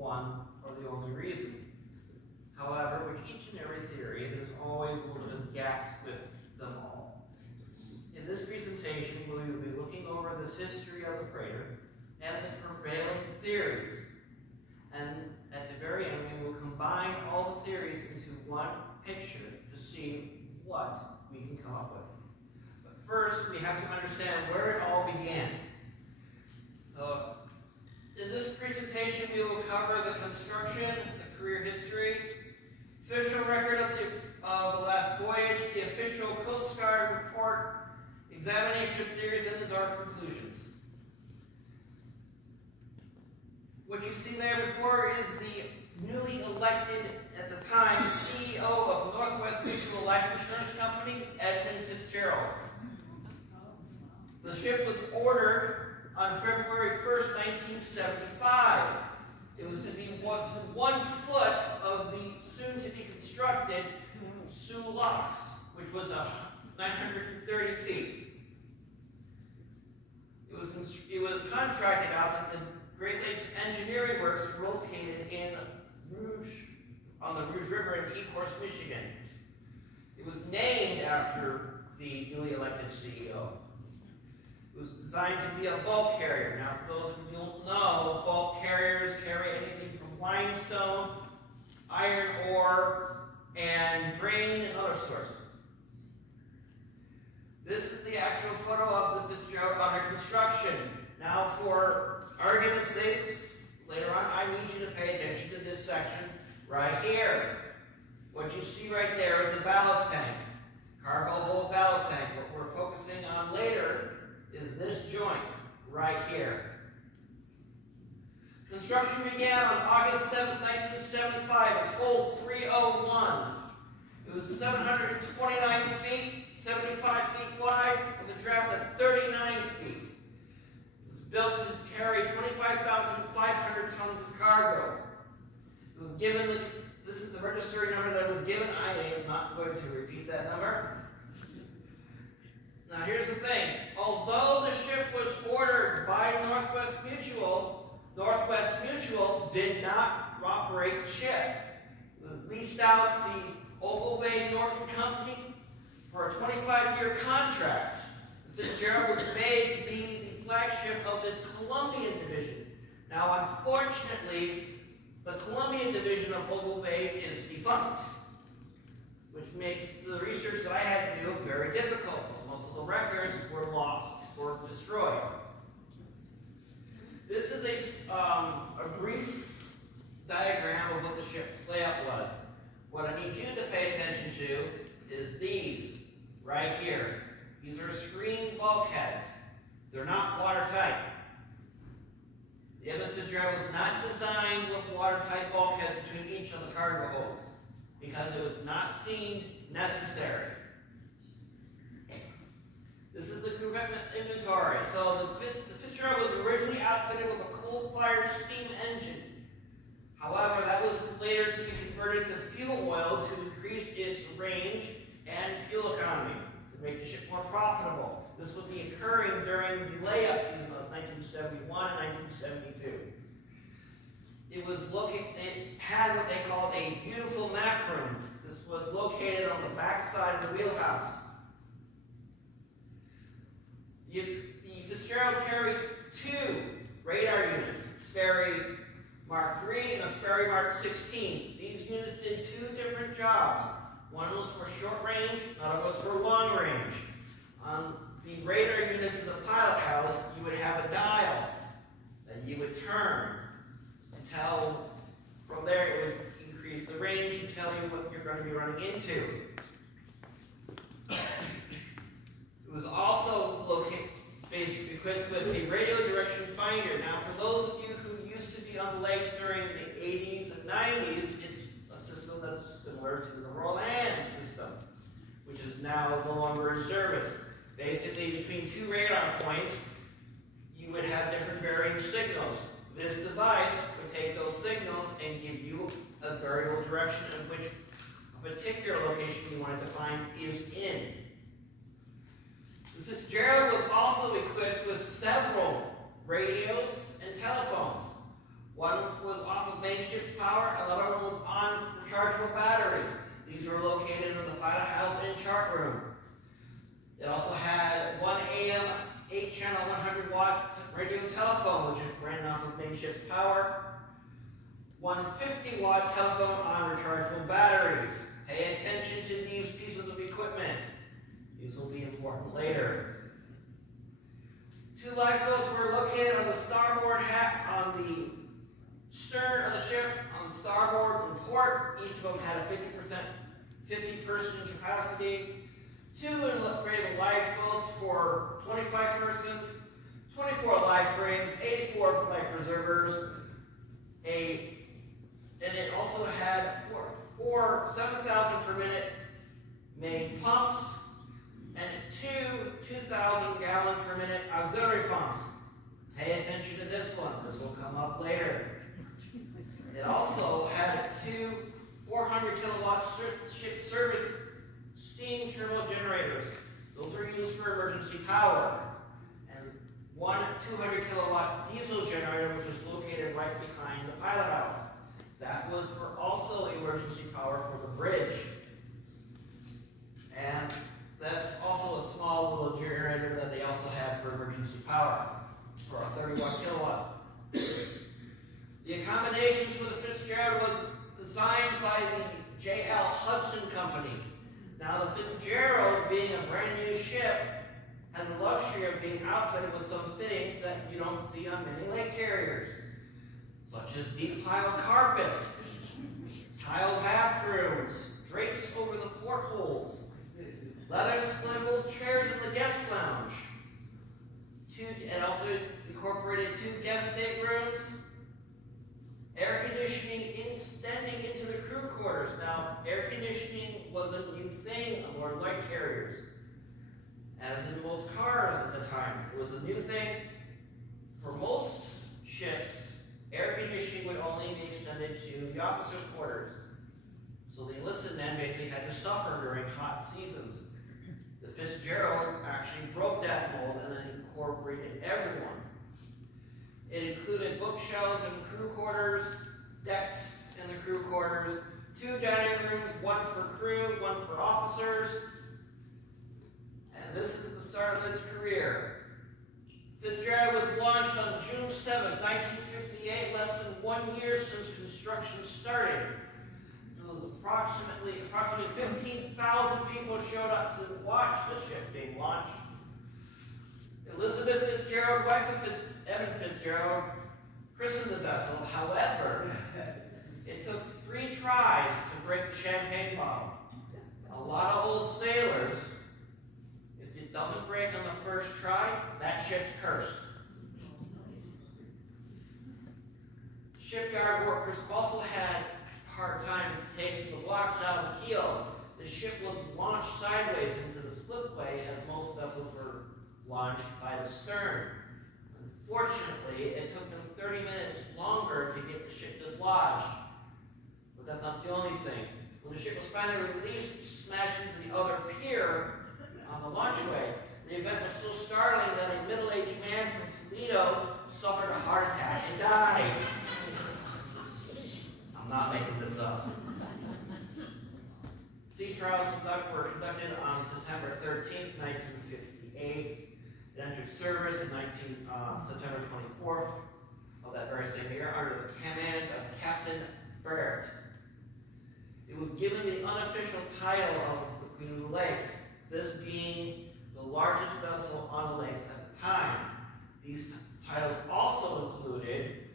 one or the only reason. However, with each and every theory, there's always a little bit of gaps with them all. In this presentation, we will be looking over this history of the freighter and the prevailing theories. And at the very end, we will combine all the theories into one picture to see what we can come up with. But first, we have to understand where it all began. So, in this presentation, we will cover the construction, the career history, official record of the last voyage, the official Coast Guard report, examination of theories, and our conclusions. What you see there before is the newly elected, at the time, CEO of Northwest Mutual Life Insurance Company, Edmund Fitzgerald. The ship was ordered on February 1st, 1975. It was to be 1 foot of the soon-to-be constructed Soo Locks, which was 930 feet. It was contracted out to the Great Lakes Engineering Works located in on the Rouge River in Ecorse, Michigan. It was named after the newly elected CEO. It was designed to be a bulk carrier. Now, for those who don't know, bulk carriers carry anything from limestone, iron ore, and grain and other sorts. This is the actual photo of the Fitzgerald under construction. Now, for argument's sake, later on, I need you to pay attention to this section right here. What you see right there is the ballast tank, cargo hold ballast tank. What we're focusing on later is this joint right here. Construction began on August 7, 1975. It's hole 301. It was 729 feet, 75 feet wide, with a draft of 39 feet. It was built to carry 25,500 tons of cargo. It was given this is the registry number that was given. I am not going to repeat that number. Now here's the thing. Although the ship was ordered by Northwest Mutual did not operate the ship. It was leased out to the Oval Bay Norton Company for a 25-year contract. The Fitzgerald was made to be the flagship of its Colombian division. Now, unfortunately, the Colombian division of Oval Bay is defunct, which makes the research that I had to do very difficult. Most of the records were lost or destroyed. This is a brief diagram of what the ship's layout was. What I need you to pay attention to is these right here. These are screen bulkheads. They're not watertight. The MS Fitzgerald was not designed with watertight bulkheads between each of the cargo holds because it was not seen necessary. This is the crew inventory. So the Fitzgerald was originally outfitted with a coal-fired steam engine. However, that was later to be converted to fuel oil to increase its range and fuel economy, to make the ship more profitable. This would be occurring during the layup season of 1971 and 1972. It had what they called a beautiful map room. This was located on the back side of the wheelhouse. The Fitzgerald carried 2 radar units, Sperry Mark III and a Sperry Mark 16. These units did 2 different jobs. One was for short range, another was for long range. On the radar units in the pilot house, you would have a dial that you would turn until from there it would increase the range and tell you what you're going to be running into. It was also basically equipped with a radio direction finder. Now, for those of you who used to be on the lakes during the 80s and 90s, it's a system that's similar to the Roland system, which is now no longer in service. Basically, between 2 radar points, you would have different varying signals. This device would take those signals and give you a variable direction in which a particular location you wanted to find is in. The Fitzgerald was also equipped with several radios and telephones. One was off of main shift power, and the other one was on rechargeable batteries. These were located in the pilot house and chart room. It also had one AM 8-channel 100-watt radio telephone, which is ran off of main shift power. One 50-watt telephone on rechargeable batteries. Pay attention to these pieces of equipment. These will be important later. 2 lifeboats were located on the starboard half, on the stern of the ship, on the starboard and port. Each of them had a 50-person capacity. 2 inflatable lifeboats for 25 persons, 24 life frames, 84 life preservers, and it also had four 7,000 per minute main pumps, and 2,000 gallons per minute auxiliary pumps. Pay attention to this one. This will come up later. It also had 2 400 kilowatt ship service steam turbo generators. Those are used for emergency power. And 1 200 kilowatt diesel generator, which is located right behind the pilot house. That was for also emergency power for the bridge. And that's also a small little generator that they also had for emergency power, for a 31 kilowatt. The accommodations for the Fitzgerald was designed by the J.L. Hudson Company. Now the Fitzgerald, being a brand new ship, had the luxury of being outfitted with some fittings that you don't see on many lake carriers, such as deep pile carpet, tile bathrooms, drapes over the portholes, leather swivel chairs in the guest lounge. It also incorporated 2 guest staterooms, air conditioning extending into the crew quarters. Now, air conditioning was a new thing aboard light carriers, as in most cars at the time. It was a new thing. For most ships, air conditioning would only be extended to the officers' quarters. So the enlisted men basically had to suffer during hot seasons. The Fitzgerald actually broke that mold and then incorporated everyone. It included bookshelves in crew quarters, decks in the crew quarters, 2 dining rooms, 1 for crew, 1 for officers. And this is the start of his career. Fitzgerald was launched on June 7, 1958, less than 1 year since construction started. It was approximately 15,000 people showed up to watch the ship being launched. Elizabeth Fitzgerald, wife of Edmund Fitzgerald, christened the vessel. However, it took 3 tries to break the champagne bottle. A lot of old sailors, if it doesn't break on the first try, that ship's cursed. Shipyard workers also had a hard time taking the blocks out of the keel. The ship was launched sideways into the slipway, as most vessels were launched by the stern. Unfortunately, it took them 30 minutes longer to get the ship dislodged. But that's not the only thing. When the ship was finally released, it smashed into the other pier on the launchway. The event was so startling that a middle-aged man from Toledo suffered a heart attack and died. I'm not making this up. Sea trials were conducted on September 13th, 1958. It entered service in September 24th of that very same year under the command of Captain Barrett. It was given the unofficial title of the Queen of the Lakes, this being the largest vessel on the lakes at the time. These titles also included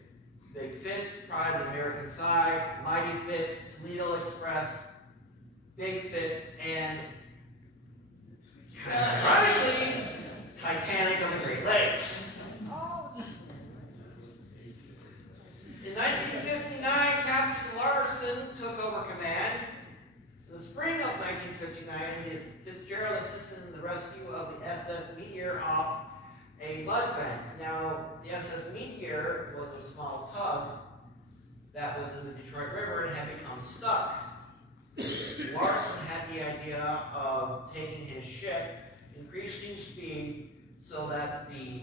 Big Fitz, Pride of the American Side, Mighty Fitz, Toledo Express, Big Fitz, and ironically, Titanic of the Great Lakes. In 1959, Captain Larson took over command. In the spring of 1959, the Fitzgerald assisted in the rescue of the SS Meteor off a mud bank. Now, the SS Meteor was a small tug that was in the Detroit River and had become stuck. Larson had the idea of taking his ship, increasing speed so that the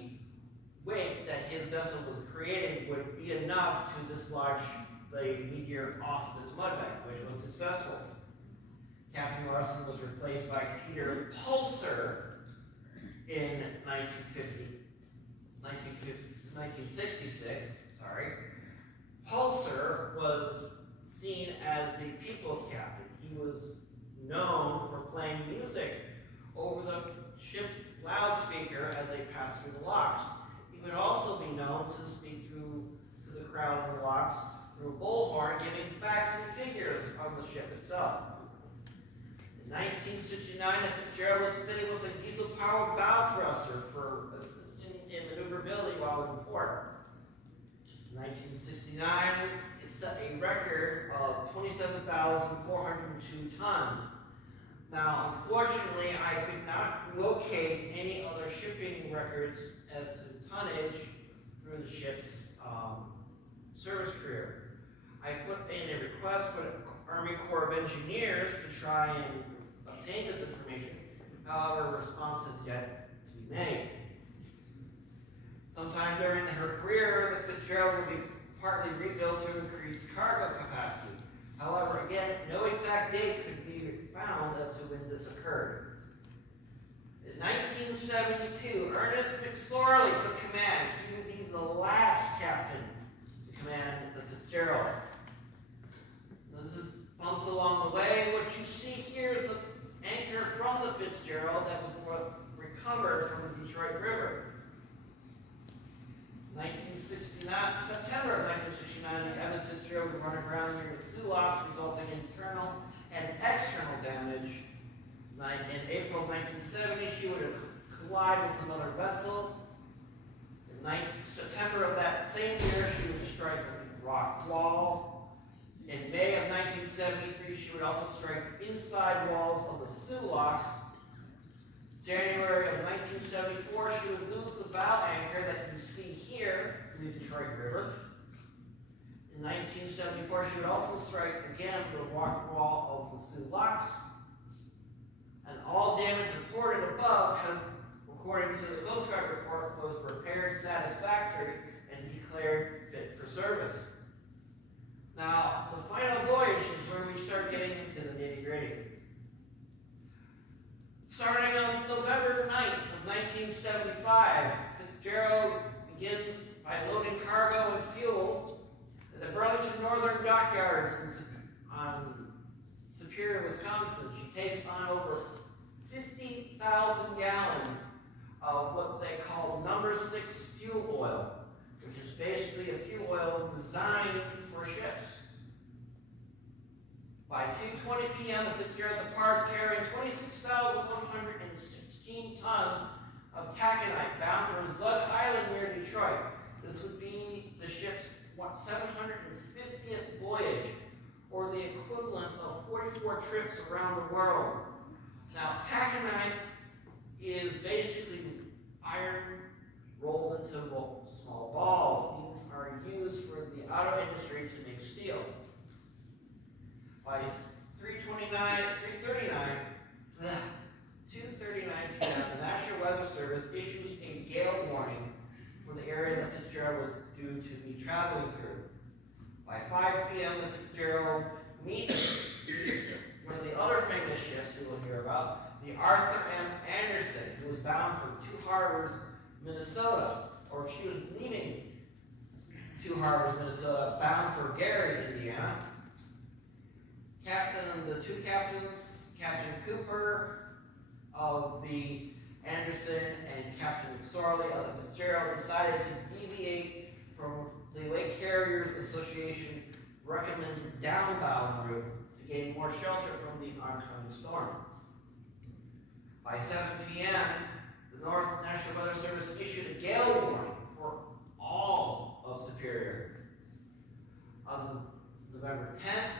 wake that his vessel was creating would be enough to dislodge the meteor off of its mudbank, which was successful. Captain Larson was replaced by Peter Pulser in 1966. Pulser was seen as the people's captain. He was known for playing music over the ship's loudspeaker as they passed through the locks. He would also be known to speak to the crowd in the locks through a bullhorn, giving facts and figures on the ship itself. In 1969, the Fitzgerald was fitted with a diesel-powered bow thruster for assisting in maneuverability while in port. In 1969, it set a record of 27,402 tons. Now, unfortunately, I could not locate any other shipping records as to tonnage through the ship's service career. I put in a request for the Army Corps of Engineers to try and obtain this information. However, a response has yet to be made. Sometime during her career, the Fitzgerald would be partly rebuilt to increase cargo capacity. However, again, no exact date could be found as to when this occurred. In 1972, Ernest McClellan took command. He would be the last captain to command the Fitzgerald. This is bumps along the way. What you see here is the anchor from the Fitzgerald that was recovered from the Detroit River. 1969, September of 1969, the MS Fitzgerald would run aground near the Sulaks, resulting in internal and external damage. In April of 1970, she would collide with another vessel. In September of that same year, she would strike a rock wall. In May of 1973, she would also strike the inside walls of the Sulaks. January of 1974, she would lose the bow anchor that you see here in the Detroit River. In 1974, she would also strike again the rock wall of the Sulaks. And all damage reported above has, according to the Coast Guard report, was repaired satisfactory and declared fit for service. Now, the final voyage is where we start getting into the nitty-gritty. Starting on November 9th of 1975, Fitzgerald begins by loading cargo and fuel at the Burlington Northern Dockyards on Superior, Wisconsin. She takes on over 50,000 gallons of what they call number 6 fuel oil, which is basically a fuel oil designed for ships. By 2:20 p.m., the Fitzgerald departs carrying 26,116 tons of taconite bound for Zug Island near Detroit. This would be the ship's 750th voyage, or the equivalent of 44 trips around the world. Now, taconite is basically iron rolled into small balls. These are used for the auto industry to make steel. By 2:39 p.m., the National Weather Service issues a gale warning for the area that Fitzgerald was due to be traveling through. By 5 p.m., the Fitzgerald meets one of the other famous ships we will hear about, the Arthur M. Anderson, who was bound for Two Harbors, Minnesota, or she was leaving Two Harbors, Minnesota, bound for Gary, Indiana. The two captains, Captain Cooper of the Anderson and Captain McSorley of the Fitzgerald, decided to deviate from the Lake Carriers Association recommended downbound route to gain more shelter from the oncoming storm. By 7 p.m., the North National Weather Service issued a gale warning for all of Superior. On November 10th,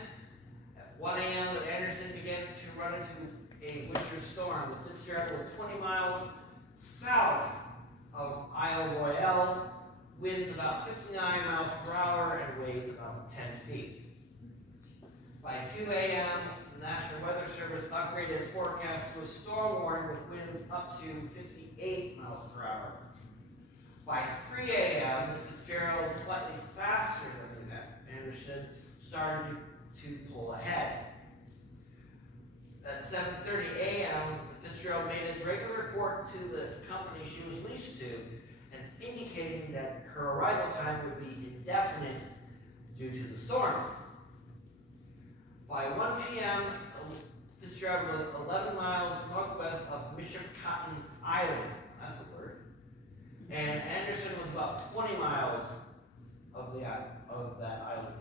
at 1 a.m., the Anderson began to run into a winter storm. The Fitzgerald was 20 miles south of Isle Royale, winds about 59 miles per hour, and waves about 10 feet. By 2 a.m., the National Weather Service upgraded its forecast to a storm warning with winds up to 58 miles per hour. By 3 a.m., the Fitzgerald, slightly faster than the Anderson, started to pull ahead. At 7:30 a.m., the Fitzgerald made his regular report to the company she was leased to, and indicating that her arrival time would be indefinite due to the storm. By 1 p.m., Fitzgerald was 11 miles northwest of Michigan Island. That's a word. And Anderson was about 20 miles of that island.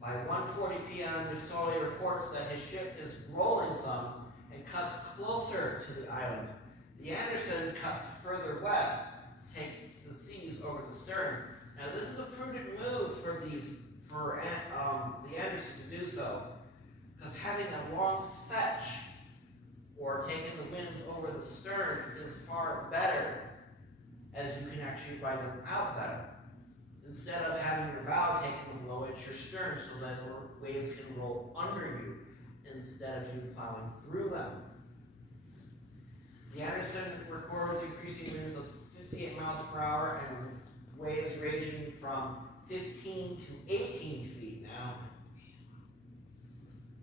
By 1:40 p.m., McClellan reports that his ship is rolling some and cuts closer to the island. The Anderson cuts further west to take the seas over the stern. Now, this is a prudent move for the Anderson to do so, because having a long fetch or taking the winds over the stern is far better, as you can actually ride them out better. Instead of having your bow taking them low, it's your stern, so that the waves can roll under you instead of you plowing through them. The Anderson records increasing winds of 58 miles per hour and waves ranging from 15 to 18 feet now.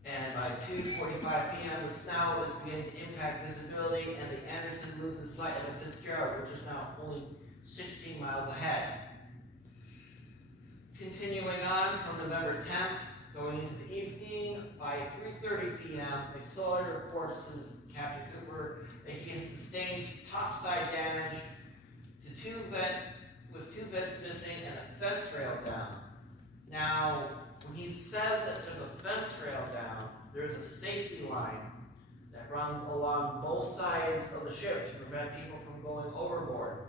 And by 2:45 p.m., the snow is beginning to impact visibility, and the Anderson loses sight of the Fitzgerald, which is now only 16 miles ahead. Continuing on from November 10th, going into the evening, by 3:30 p.m., McClellan reports to Captain Cooper that he has sustained topside damage to with two vents missing and a fence rail down. Now, when he says that there's a fence rail down, there's a safety line that runs along both sides of the ship to prevent people from going overboard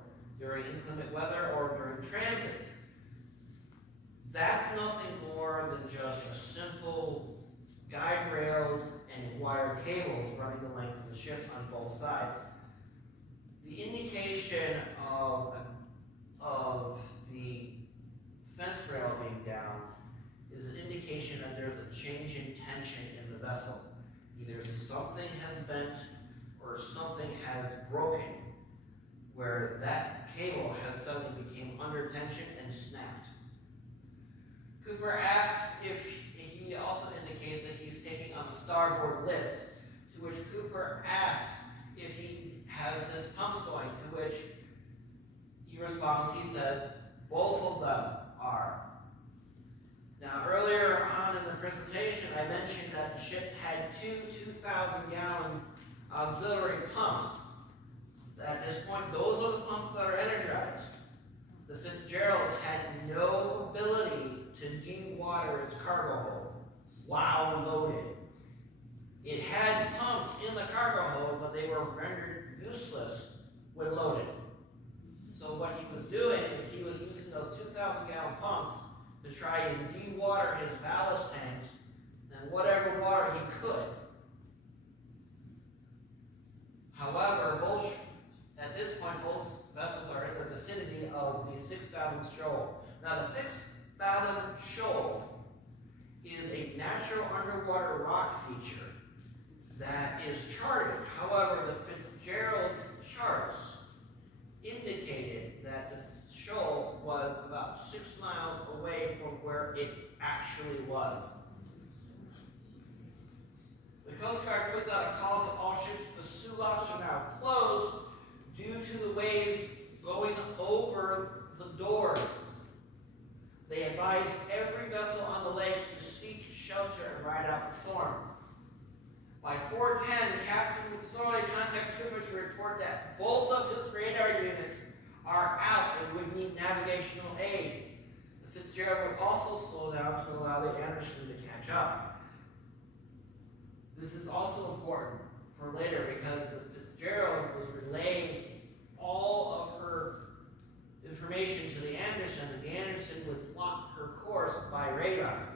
during inclement weather or during transit. That's nothing more than just a simple guide rails and wire cables running the length of the ship on both sides. The indication of the fence rail being down is an indication that there's a change in tension in the vessel. Either something has bent or something has broken, where that cable has suddenly become under tension and snapped. Cooper asks if he also indicates that he's taking on the starboard list, to which Cooper asks if he has his pumps going, to which he responds, he says, both of them are. Now, earlier on in the presentation, I mentioned that the ship had two 2,000-gallon auxiliary pumps. At this point, those are the pumps that are energized. The Fitzgerald had no ability to de-water its cargo hold while loaded. It had pumps in the cargo hold, but they were rendered useless when loaded. So what he was doing is he was using those 2,000-gallon pumps to try and de-water his ballast tanks and whatever water he could. However, at this point, both vessels are in the vicinity of the 6,000 shoal. Now, the 6,000 shoal is a natural underwater rock feature that is charted. However, the Fitzgerald's charts indicated that the shoal was about 6 miles away from where it actually was. The Coast Guard puts out a call to all ships. The sewlocks are now closed due to the waves going over the doors. They advise every vessel on the lakes to seek shelter and ride out the storm. By 4:10, Captain McClellan contacts Cooper to report that both of his radar units are out and would need navigational aid. The Fitzgerald would also slow down to allow the Anderson to catch up. This is also important for later because the Fitzgerald was relaying all of her information to the Anderson, and the Anderson would plot her course by radar.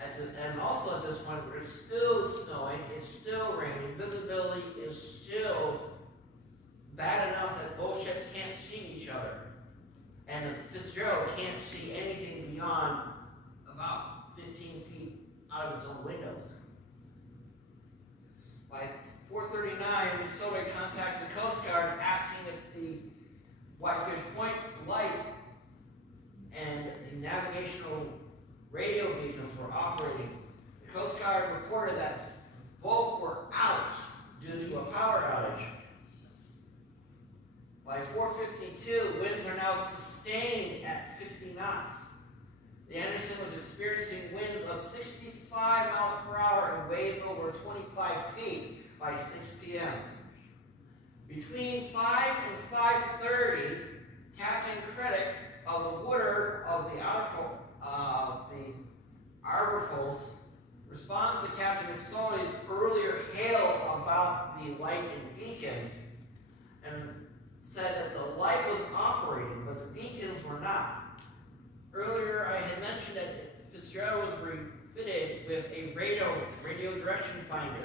And also at this point, where it's still snowing, it's still raining, visibility is still bad enough that both ships can't see each other. And the Fitzgerald can't see anything beyond about 15 feet out of its own windows. By 4:39, McClellan contacts the Coast Guard asking if the radio beacons were operating. The Coast Guard reported that both were out due to a power outage. By 4:52, winds are now sustained at 50 knots. The Anderson was experiencing winds of 65 miles per hour and waves over 25 feet by 6 p.m. Between 5 and 5:30, Captain Creddock of the Woodard of the Arborfulls responds to Captain McSorley's earlier hail about the light and beacon and said that the light was operating, but the beacons were not. Earlier, I had mentioned that Fitzgerald was refitted with a radio direction finder.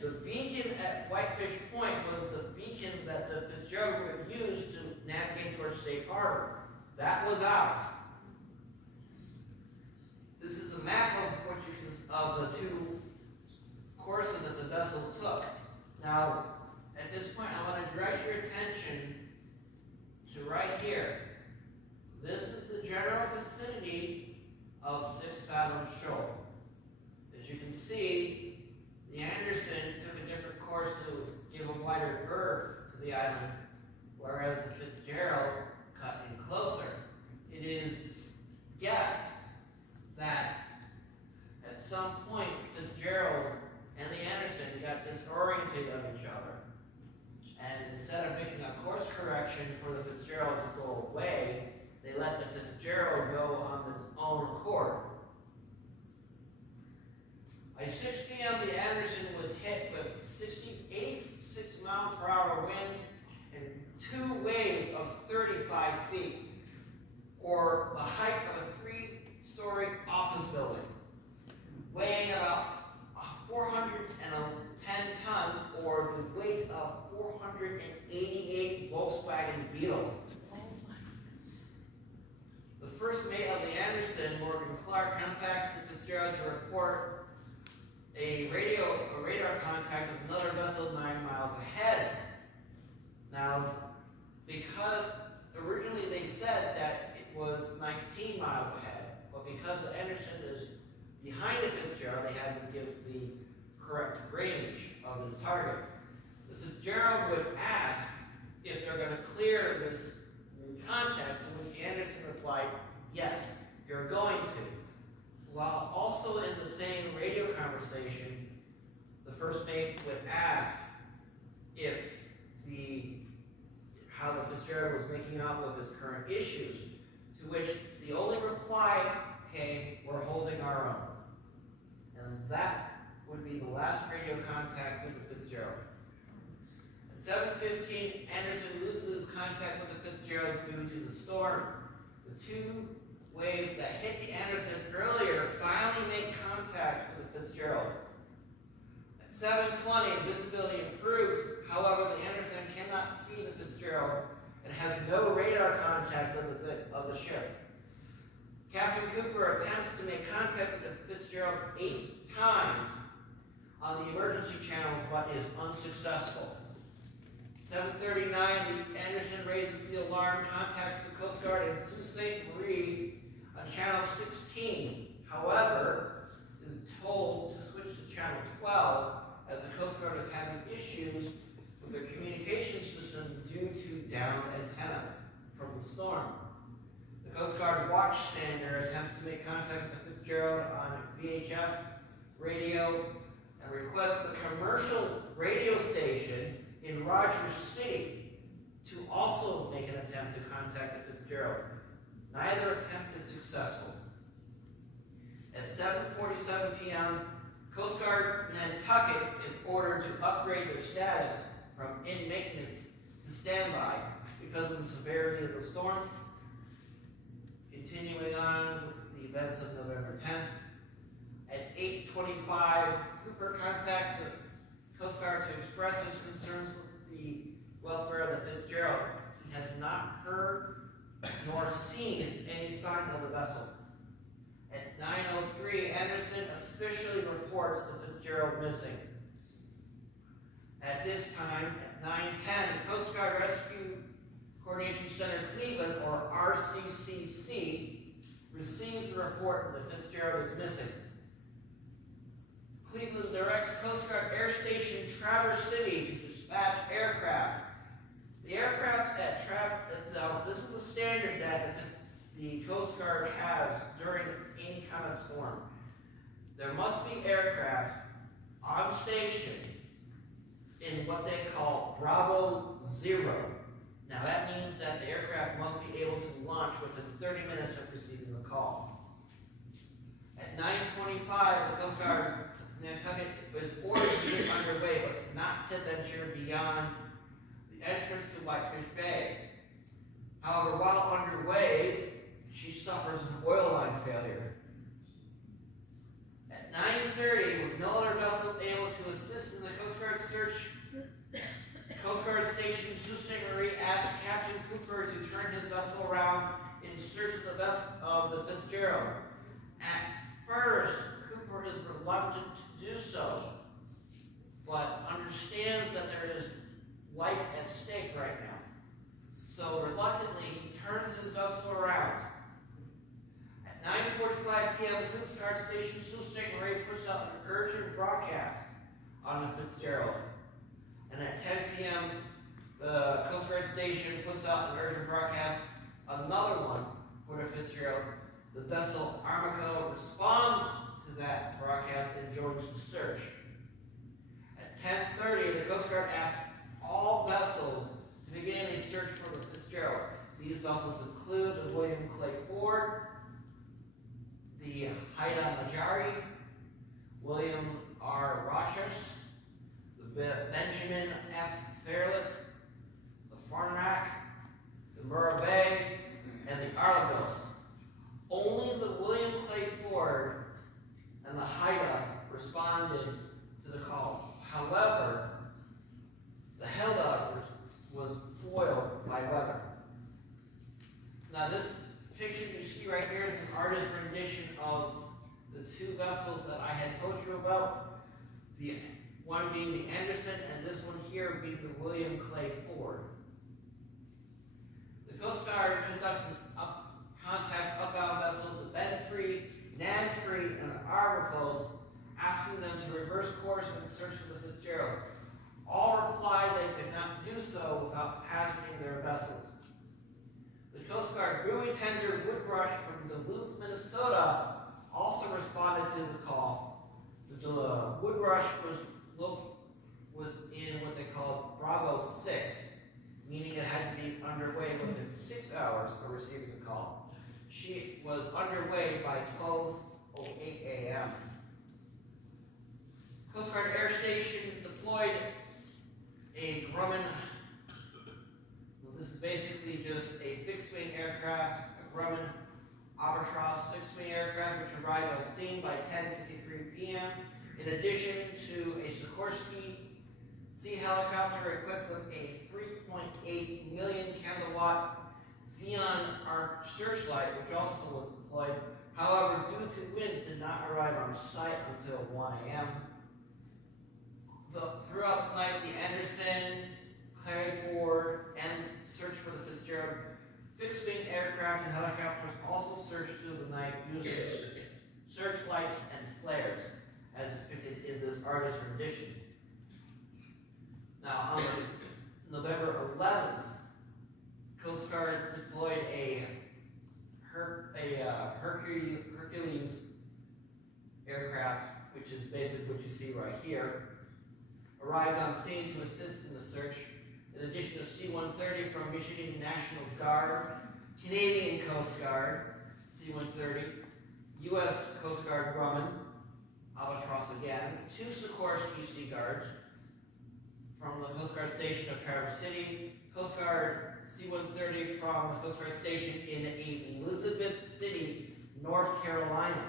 The beacon at Whitefish Point was the beacon that the Fitzgerald would use to navigate towards Safe Harbor. That was out. This is a map of the two courses that the vessels took. Now, at this point, I want to direct your attention to right here. This is the general vicinity of 6 Fathom Shoal. As you can see, the Anderson took a different course to give a wider berth to the island, whereas the Fitzgerald cut in closer. It is guessed that at some point Fitzgerald and the Anderson got disoriented of each other, and instead of making a course correction for the Fitzgerald to go away, they let the Fitzgerald go on its own accord. By 6 p.m., the Anderson was hit with 86 mile per hour winds and 2 waves of 35 feet, or the height of a 3-story office building, weighing about 410 tons, or the weight of 488 Volkswagen Beetles. The first mate of the Anderson, Morgan Clark, contacts the Fitzgerald to report a radar contact with another vessel 9 miles ahead. Now, because originally they said that it was 19 miles ahead, but because the Anderson is behind the Fitzgerald, they had to give the correct range of this target. The Fitzgerald would ask if they're going to clear this contact, to which the Anderson replied, yes, you're going to. While also in the same radio conversation, the first mate would ask if how the Fitzgerald was making out with his current issues, to which the only reply came, we're holding our own. And that would be the last radio contact with the Fitzgerald. At 7:15, Anderson loses contact with the Fitzgerald due to the storm. The 2 waves that hit the Anderson earlier finally make contact with the Fitzgerald. At 7:20, visibility improves. However, the Anderson cannot see the Fitzgerald and has no radar contact with the ship. Captain Cooper attempts to make contact with the Fitzgerald 8 times on the emergency channels, but is unsuccessful. 7:39, the Anderson raises the alarm, contacts the Coast Guard in Sault Ste. Marie on channel 16. However, is told to switch to channel 12 as the Coast Guard is having issues with their communication system due to downed antennas from the storm. The Coast Guard watchstander attempts to make contact with the Fitzgerald on VHF radio and requests the commercial radio station in Rogers City to also make an attempt to contact the Fitzgerald. Neither attempt is successful. At 7:47 p.m., Coast Guard Nantucket is ordered to upgrade their status from in maintenance to standby because of the severity of the storm. Continuing on with the events of November 10th, at 8:25, Cooper contacts the Coast Guard to express his concerns with the welfare of the Fitzgerald. He has not heard nor seen any sign of the vessel. At 9:03, Anderson officially reports the Fitzgerald missing. At this time, at 9:10, the Coast Guard Rescue Coordination Center Cleveland, or RCCC, receives the report that Fitzgerald is missing. Cleveland directs Coast Guard Air Station Traverse City to dispatch aircraft. The aircraft at now this is a standard that the Coast Guard has during any kind of storm. There must be aircraft on station in what they call Bravo Zero. Now that means that the aircraft must be able to launch within 30 minutes of receiving the call. At 9:25, the Coast Guard Nantucket was ordered to get underway, but not to venture beyond the entrance to Whitefish Bay. However, while underway, she suffers an oil line failure. At 9:30, with no other vessels able to assist in the Coast Guard search, Coast Guard Station Sault Ste. Marie asked Captain Cooper to turn his vessel around in search of the Fitzgerald. At first, Cooper is reluctant to do so, but understands that there is life at stake right now. So reluctantly, he turns his vessel around. At 9:45 p.m., the Coast Guard Station Sault Ste. Marie puts out an urgent broadcast on the Fitzgerald. And at 10 p.m., the Coast Guard Station puts out an urgent broadcast, another one for the Fitzgerald. The vessel Armico responds to that broadcast and joins the search. At 10:30, the Coast Guard asks all vessels to begin a search for the Fitzgerald. These vessels include the William Clay Ford, the Haida Majari, William R. Rochus, the Benjamin F. Fairless, the Farnack, the Murray Bay, and the Argos. Only the William Clay Ford and the Haida responded to the call. However, the Hilda was foiled by weather. Now this picture you see right here is an artist's rendition of the two vessels that I had told you about. The one being the Anderson and this one here being the William Clay Ford. The Coast Guard contacts upbound vessels the Benfree, Nanfree, and the Arborphos, asking them to reverse course and search for the Fitzgerald. All replied they could not do so without hazarding their vessels. The Coast Guard buoy tender Woodrush from Duluth, Minnesota, also responded to the call. The Woodrush was in what they called Bravo 6, meaning it had to be underway within 6 hours of receiving the call. She was underway by 12:08 a.m. Coast Guard Air Station deployed a Grumman. This is basically just a fixed-wing aircraft, a Grumman Albatross fixed-wing aircraft, which arrived on scene by 10:53 p.m. In addition to a Sikorsky Sea helicopter equipped with a 3.8 million kilowatt Xeon arc searchlight, which also was deployed. However, due to winds, did not arrive on site until 1 a.m. Throughout the night, the Anderson, Clary Ford, and search for the Fitzgerald fixed-wing aircraft and helicopters also searched through the night using searchlights and flares, as depicted in this artist's rendition. Now, on November 11th, Coast Guard deployed a Hercules aircraft, which is basically what you see right here, arrived on scene to assist in the search. In addition to C-130 from Michigan National Guard, Canadian Coast Guard, C-130, U.S. Coast Guard Grumman, Albatross again, 2 Sikorsky Sea Guards from the Coast Guard Station of Traverse City, Coast Guard C-130 from the Coast Guard Station in Elizabeth City, North Carolina.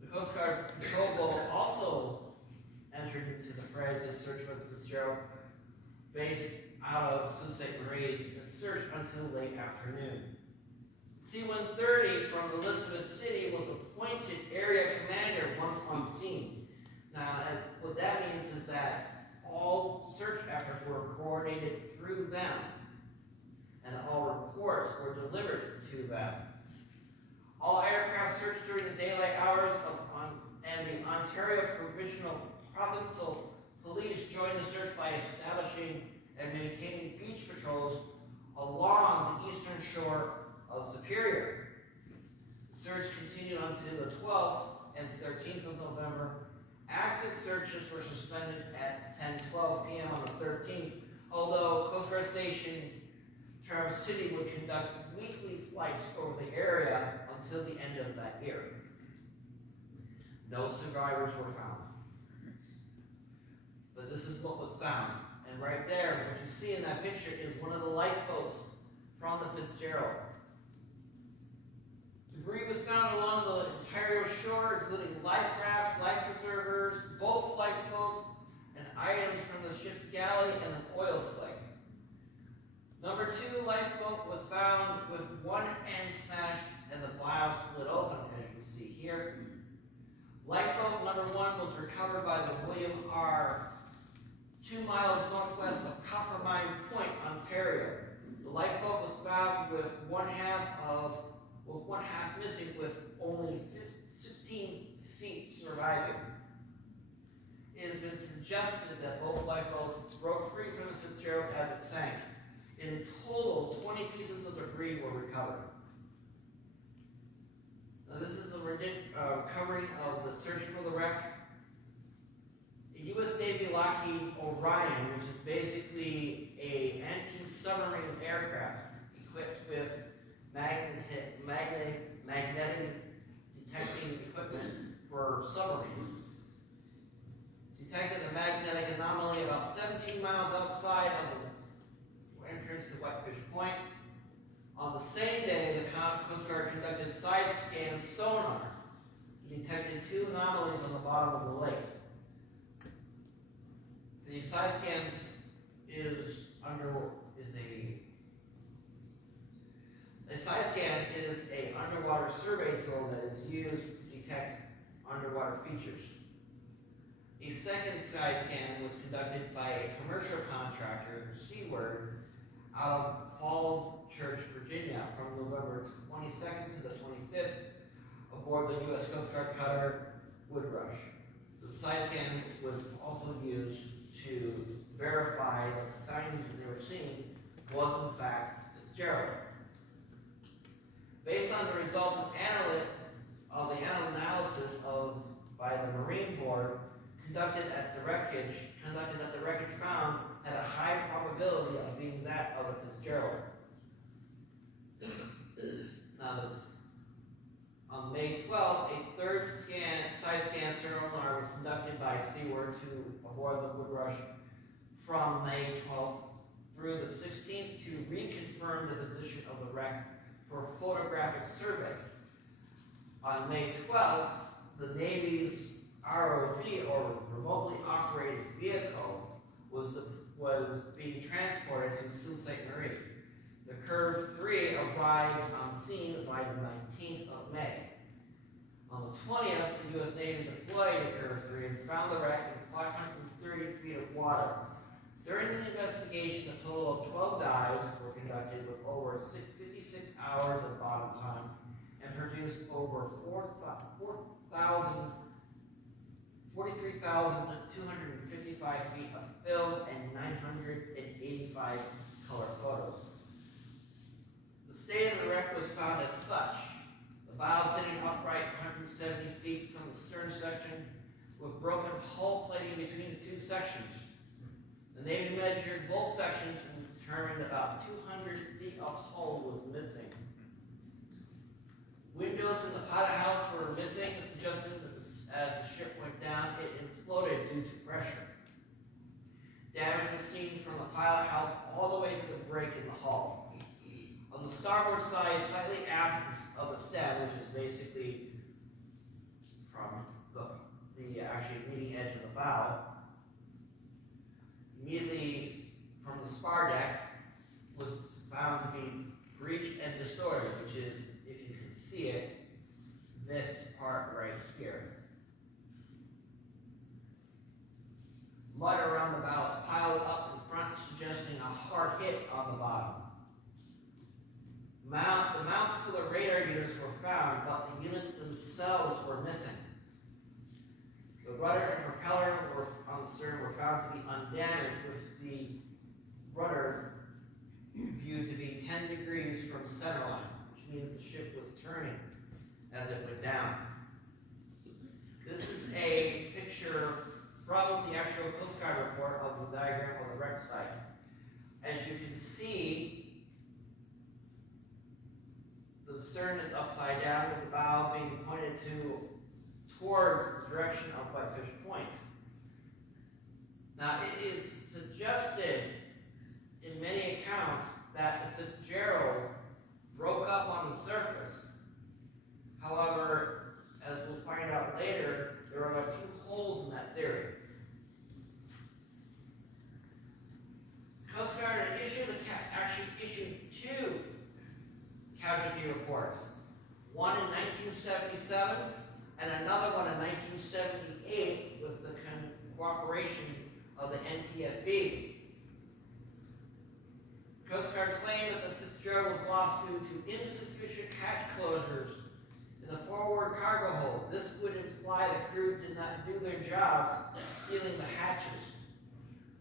The Coast Guard patrol boat also entered into the fray to search for the Fitzgerald, based out of Sault Ste. Marie, and searched until late afternoon. C-130 from Elizabeth City was appointed area commander once on scene. Now, what that means is that all search efforts were coordinated through them, and all reports were delivered to them. provincial police joined the search by establishing and maintaining beach patrols along the eastern shore of Superior. The search continued until the 12th and 13th of November. Active searches were suspended at 10:12 p.m. on the 13th, although Coast Guard Station Traverse City would conduct weekly flights over the area until the end of that year. No survivors were found. But this is what was found. And right there, what you see in that picture is one of the lifeboats from the Fitzgerald. Debris was found along the entire shore, including life rafts, life preservers, both lifeboats, and items from the ship's galley and an oil slick. Number 2 lifeboat was found with one end smashed and the bow split open, as you see here. Lifeboat number 1 was recovered by the William R. 2 miles northwest of Coppermine Point, Ontario. The lifeboat was found with one half missing, with only 16 feet surviving. It has been suggested that both lifeboats broke free from the Fitzgerald as it sank. In total, 20 pieces of debris were recovered. Now, this is the recovery of the search for the wreck. The U.S. Navy Lockheed Orion, which is basically an anti-submarine aircraft equipped with magnetic detecting equipment for submarines, detected a magnetic anomaly about 17 miles outside of the entrance to Whitefish Point. On the same day, the Coast Guard conducted side-scan sonar to detected 2 anomalies on the bottom of the lake. The side scans a side scan is an underwater survey tool that is used to detect underwater features. A second side scan was conducted by a commercial contractor, Seaward, out of Falls Church, Virginia, from November 22nd to the 25th, aboard the U.S. Coast Guard cutter Woodrush. The side scan was also used to verify that the findings that they were seeing was in fact Fitzgerald. Based on the results of the analysis by the Marine Board conducted at the wreckage found had a high probability of being that of the Fitzgerald. Now, on May 12th, a third side scan sonar was conducted by Seaward to aboard the Woodrush from May 12th through the 16th to reconfirm the position of the wreck for photographic survey. On May 12th, the Navy's ROV, or remotely operated vehicle, was being transported to Sault Ste. Marie. The Curve 3 arrived on scene by the 19th of May. On the 20th, the U.S. Navy deployed a Curve 3 and found the wreck in 530 feet of water. During the investigation, a total of 12 dives were conducted with over 56 hours of bottom time and produced over 43,255 feet of film and 985 color photos. The state of the wreck was found as such: the bow sitting upright 170 feet from the stern section, with broken hull plating between the 2 sections. The Navy measured both sections and determined about 200 feet of hull was missing. Windows in the pilot house were missing, suggesting that as the ship went down, it imploded due to pressure. Damage was seen from the pilot house all the way to the break in the hull. On the starboard side, slightly aft of the stem, which is basically from the actually leading edge of the bow, immediately from the spar deck, was found to be breached and distorted, which is, if you can see it, this part right here. Mud around the bow is piled up in front, suggesting a hard hit on the bottom. The mounts for the radar units were found, but the units down. This is a picture from the actual Coast Guard report of the diagram of the wreck site. As you can see, the stern is upside down with the bow being pointed towards the direction of Whitefish Point. Now, it is suggested in many accounts that the Fitzgerald broke up on the surface. However, as we'll find out later, there are a few holes in that theory. The Coast Guard actually issued two casualty reports, one in 1977 and another one in 1978 with the cooperation of the NTSB. The Coast Guard claimed that the Fitzgerald was lost due to insufficient hatch closures in the forward cargo hold. This would imply the crew did not do their jobs sealing the hatches.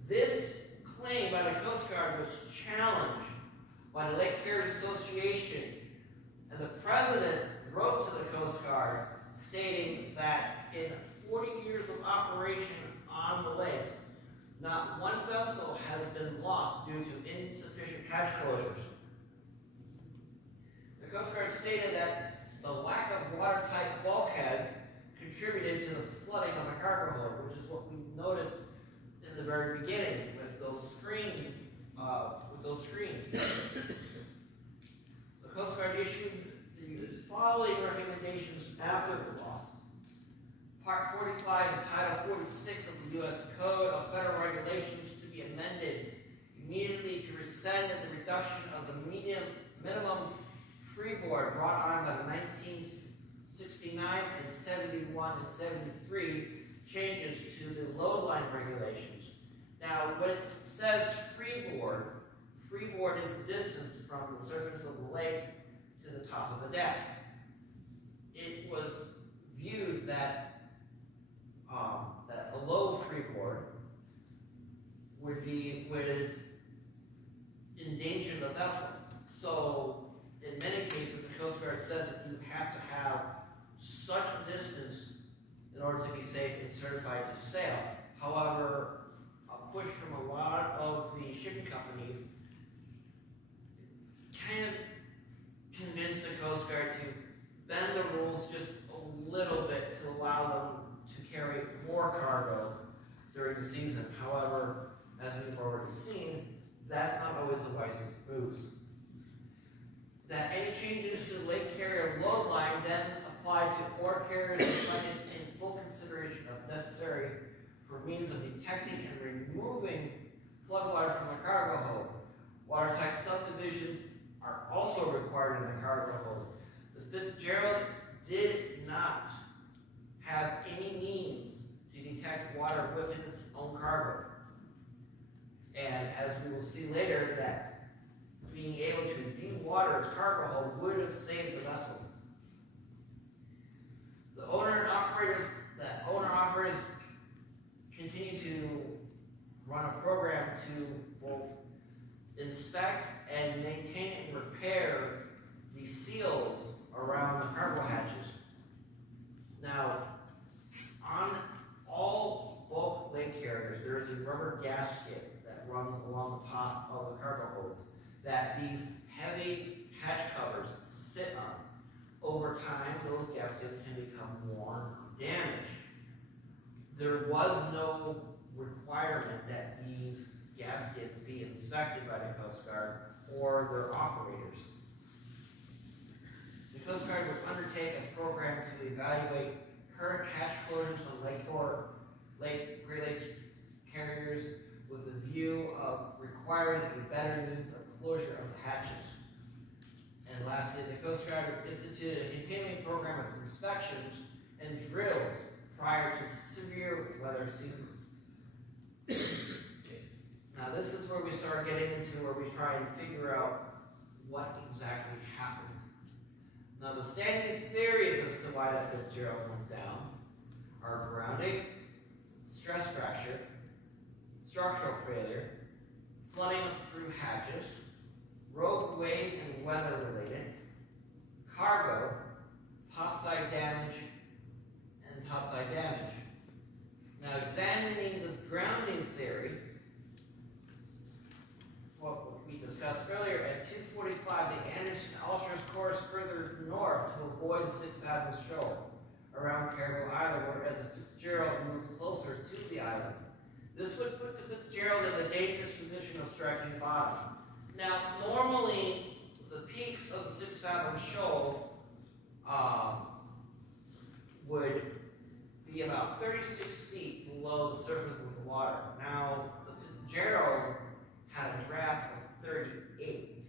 This claim by the Coast Guard was challenged by the Lake Carriers Association, and the president wrote to the Coast Guard stating that in 40 years of operation on the lakes, not one vessel has been lost due to insufficient hatch closures. The Coast Guard stated that the lack of watertight bulkheads contributed to the flooding on the cargo hold, which is what we noticed in the very beginning with those screens. The Coast Guard issued the following recommendations after the loss. Part 45 of Title 46 of the U.S. Code of Federal Regulations to be amended immediately to rescind the reduction of the minimum freeboard brought on by the 1969 and 71 and 73 changes to the load line regulations. Now, when it says freeboard is distance from the surface of the lake to the top of the deck. It was viewed that that a low freeboard would endanger the vessel. So, in many cases, the Coast Guard says that you have to have such a distance in order to be safe and certified to sail. However, a push from a lot of the shipping companies kind of convinced the Coast Guard to bend the rules just a little bit to allow them to carry more cargo during the season. However, as we've already seen, that's not always the wisest move. That any changes to the lake carrier load line then apply to ore carriers reflected in full consideration of necessary for means of detecting and removing floodwater from the cargo hold. Watertight subdivisions are also required in the cargo hold. The Fitzgerald did not have any means to detect water within its own cargo. And as we will see later, that being able to de-water its cargo hold would have saved the vessel. The owner operators continue to run a program to both inspect and maintain and repair the seals around the cargo hatches. Now, on all bulk lake carriers, there is a rubber gasket that runs along the top of the cargo holds that these heavy hatch covers sit on. Over time, those gaskets can become worn or damaged. There was no requirement that these gaskets be inspected by the Coast Guard or their operators. The Coast Guard would undertake a program to evaluate current hatch closures on Great Lakes carriers with a view of requiring a better means of closure of the hatches. And lastly, the Coast Guard instituted a continuing program of inspections and drills prior to severe weather seasons. Now this is where we start getting into where we try and figure out what exactly happened. Now the standing theories as to why the Fitzgerald went down are grounding, stress fracture, structural failure, flooding through hatches, rogue wave and weather related, cargo, topside damage around Caribou Island, whereas the Fitzgerald moves closer to the island. This would put the Fitzgerald in the dangerous position of striking bottom. Now, normally, the peaks of the 6 Fathom Shoal would be about 36 feet below the surface of the water. Now, the Fitzgerald had a draft of 38,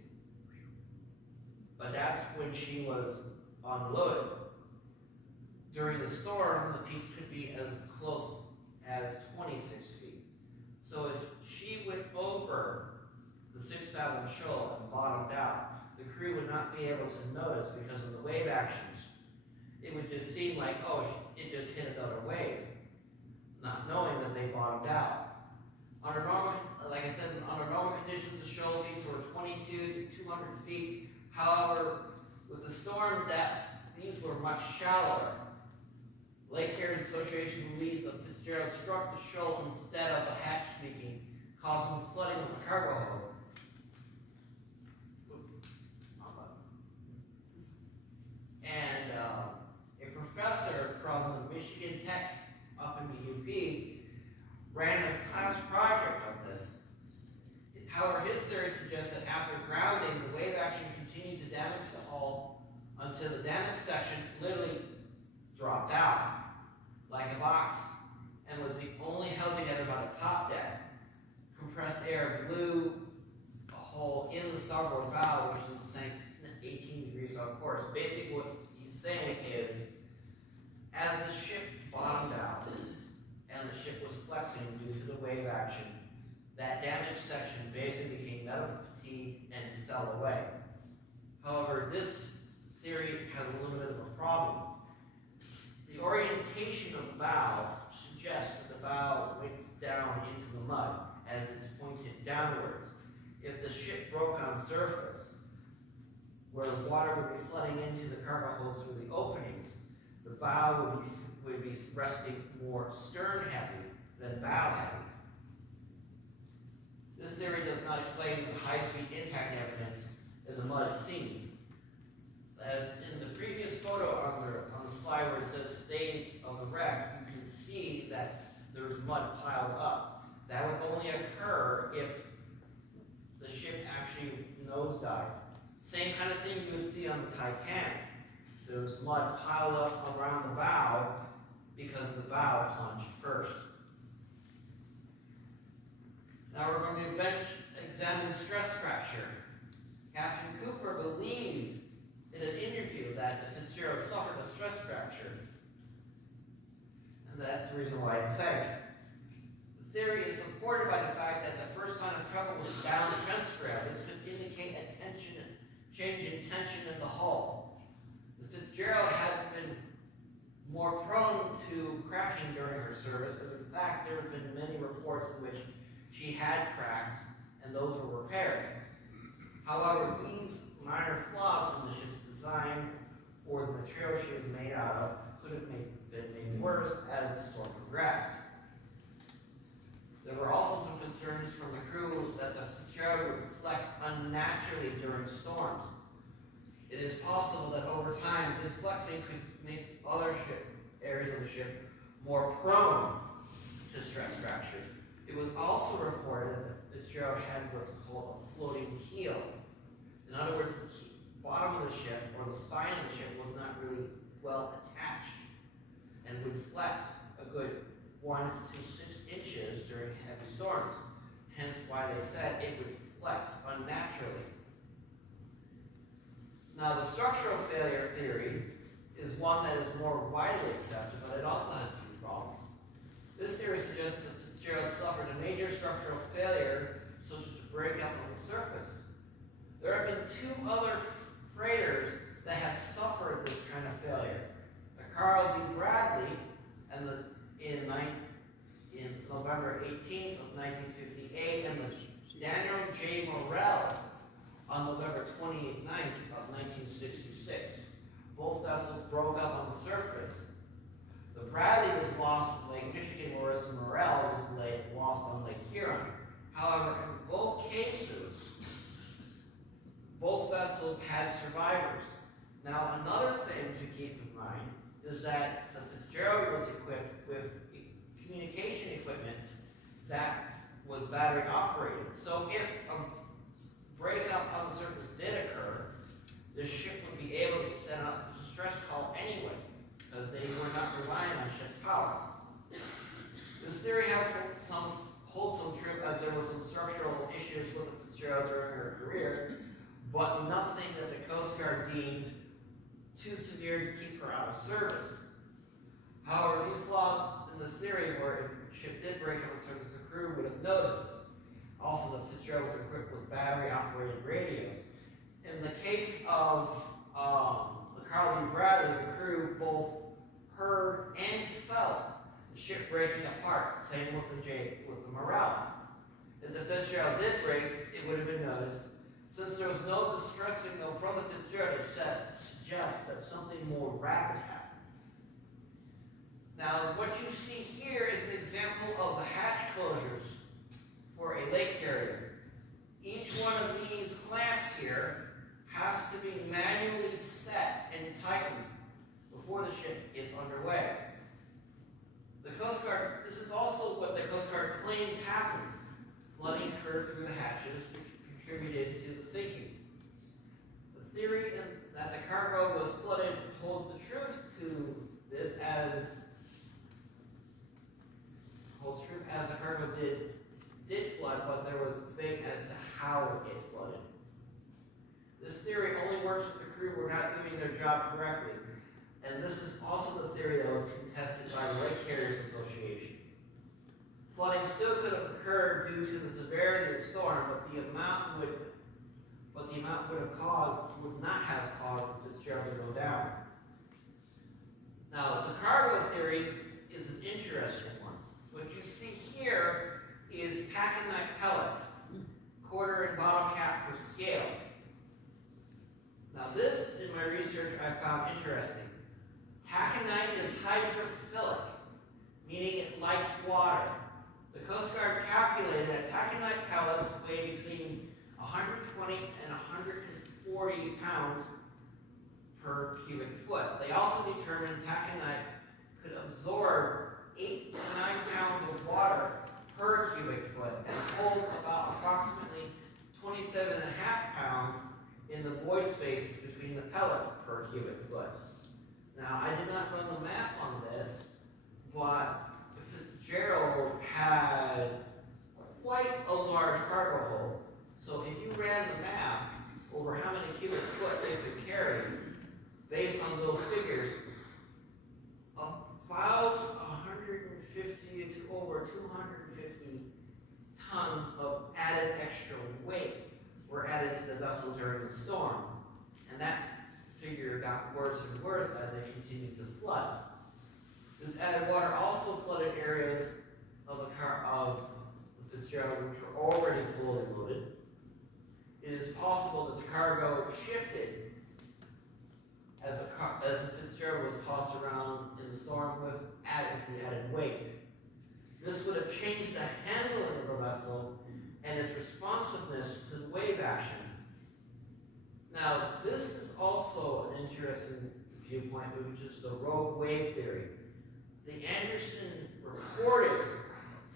but that's when she was unloaded. During the storm, the peaks could be as close as 26 feet. So if she went over the 6 Fathom Shoal and bottomed out, the crew would not be able to notice because of the wave actions. It would just seem like, oh, it just hit another wave, not knowing that they bottomed out. Under normal, like I said, under normal conditions, the shoal peaks were 22 to 200 feet. However, with the storm depths, these were much shallower. Lake Carriers Association believed the Fitzgerald struck the shoal instead of a hatch leaking, causing flooding of the cargo hold. And a professor from Michigan Tech up in the UP ran a class project on this. However, his theory suggests that after grounding, the wave action continued to damage the hull until the damaged section literally dropped out like a box and was the only housing ever by the top deck. Compressed air blew a hole in the starboard bow, which then sank 18 degrees off course. Basically what he's saying is, as the ship bottomed out and the ship was flexing due to the wave action, that damaged section basically became metal fatigued and fell away. However, this theory has a little bit of a problem. The orientation of the bow suggests that the bow went down into the mud as it's pointed downwards. If the ship broke on surface, where water would be flooding into the cargo holds through the openings, the bow would be resting more stern heavy than bow heavy. This theory does not explain the high-speed impact evidence in the mud seen. As in the previous photo on the slide where it says state of the wreck, you can see that there's mud piled up. That would only occur if the ship actually nosedived. Same kind of thing you would see on the Titanic. There's mud piled up around the bow because the bow plunged first. Now we're going to examine stress fracture. Captain Cooper believed in an interview that the Fitzgerald suffered a stress fracture. And that's the reason why it sank. The theory is supported by the fact that the first sign of trouble was down fence grab. This could indicate a change in tension in the hull. The Fitzgerald had been more prone to cracking during her service, as in fact there have been many reports in which she had cracks and those were repaired. However, these minor flaws in the ship's design or the material she was made out of could have been made worse as the storm progressed. There were also some concerns from the crew that the Fitzgerald would flex unnaturally during storms. It is possible that over time, this flexing could make other areas of the ship more prone to stress fracture. It was also reported that the Fitzgerald had what's called a floating keel. In other words, the bottom of the ship, or the spine of the ship, was not really well attached and would flex a good 1 to 6 inches during heavy storms. Hence why they said it would flex unnaturally. Now, the structural failure theory is one that is more widely accepted, but it also has a few problems. This theory suggests that Fitzgerald suffered a major structural failure, such as a breakup on the surface. There have been 2 other freighters that have suffered this kind of failure. The Carl D. Bradley in November 18th of 1958, and the Daniel J. Morrell on November 29th of 1966. Both vessels broke up on the surface. The Bradley was lost in Lake Michigan, whereas the Morrell was lost on Lake Huron. However, in both cases, both vessels had survivors. Now, another thing to keep in mind is that the Fitzgerald was equipped with communication equipment that was battery operated. So if a breakup on the surface did occur, the ship would be able to send out a distress call anyway, because they were not relying on ship's power. This theory holds some truth, as there was some structural issues with the Fitzgerald during her career, but nothing that the Coast Guard deemed too severe to keep her out of service. However, these flaws in this theory were if a ship did break up the surface, the crew would have noticed. Also, the Fitzgeralds were equipped with battery-operated radios. In the case of the Carl D. Bradley, the crew both heard and felt the ship breaking apart. Same with the Morale. If the Fitzgerald did break, it would have been noticed. Since there was no distress signal from the Fitzgerald, it suggests that something more rapid happened. Now, what you see here is an example of the hatch closures for a lake carrier. Each one of these clamps here has to be manually set and tightened before the ship gets underway. The Coast Guard, this is also what the Coast Guard claims happened. Flooding occurred through the hatches, which contributed to the sinking. The theory that the cargo was flooded holds the truth to this as the cargo did flood, but there was debate as to how it flooded. This theory only works if the crew were not doing their job correctly, and this is also the theory that was contested by the Lake Carriers Association. Flooding still could have occurred due to the severity of the storm, but the amount would not have caused the Fitzgerald to go down. Now, the cargo theory is an interesting one. What you see here is taconite pellets, quarter and bottle cap for scale. Now this, in my research, I found interesting. Taconite is hydrophilic, meaning it likes water. The Coast Guard calculated that taconite pellets weigh between 120 and 140 pounds per cubic foot. They also determined taconite could absorb 8 to 9 pounds of water per cubic foot and hold about approximately 27.5 pounds in the void spaces between the pellets per cubic foot. Now, I did not run the math on this, but Fitzgerald had quite a large cargo hold. So if you ran the math over how many cubic foot they could carry, based on those figures, about 150 to over 250 tons of added extra weight were added to the vessel during the storm. And that figure got worse and worse as they continued to flood. This added water also flooded areas of the Fitzgerald which were already fully loaded. It is possible that the cargo shifted as the Fitzgerald was tossed around in the storm with the added weight. This would have changed the handling of the vessel and its responsiveness to the wave action. Now, this is also an interesting viewpoint, which is the rogue wave theory. The Anderson reported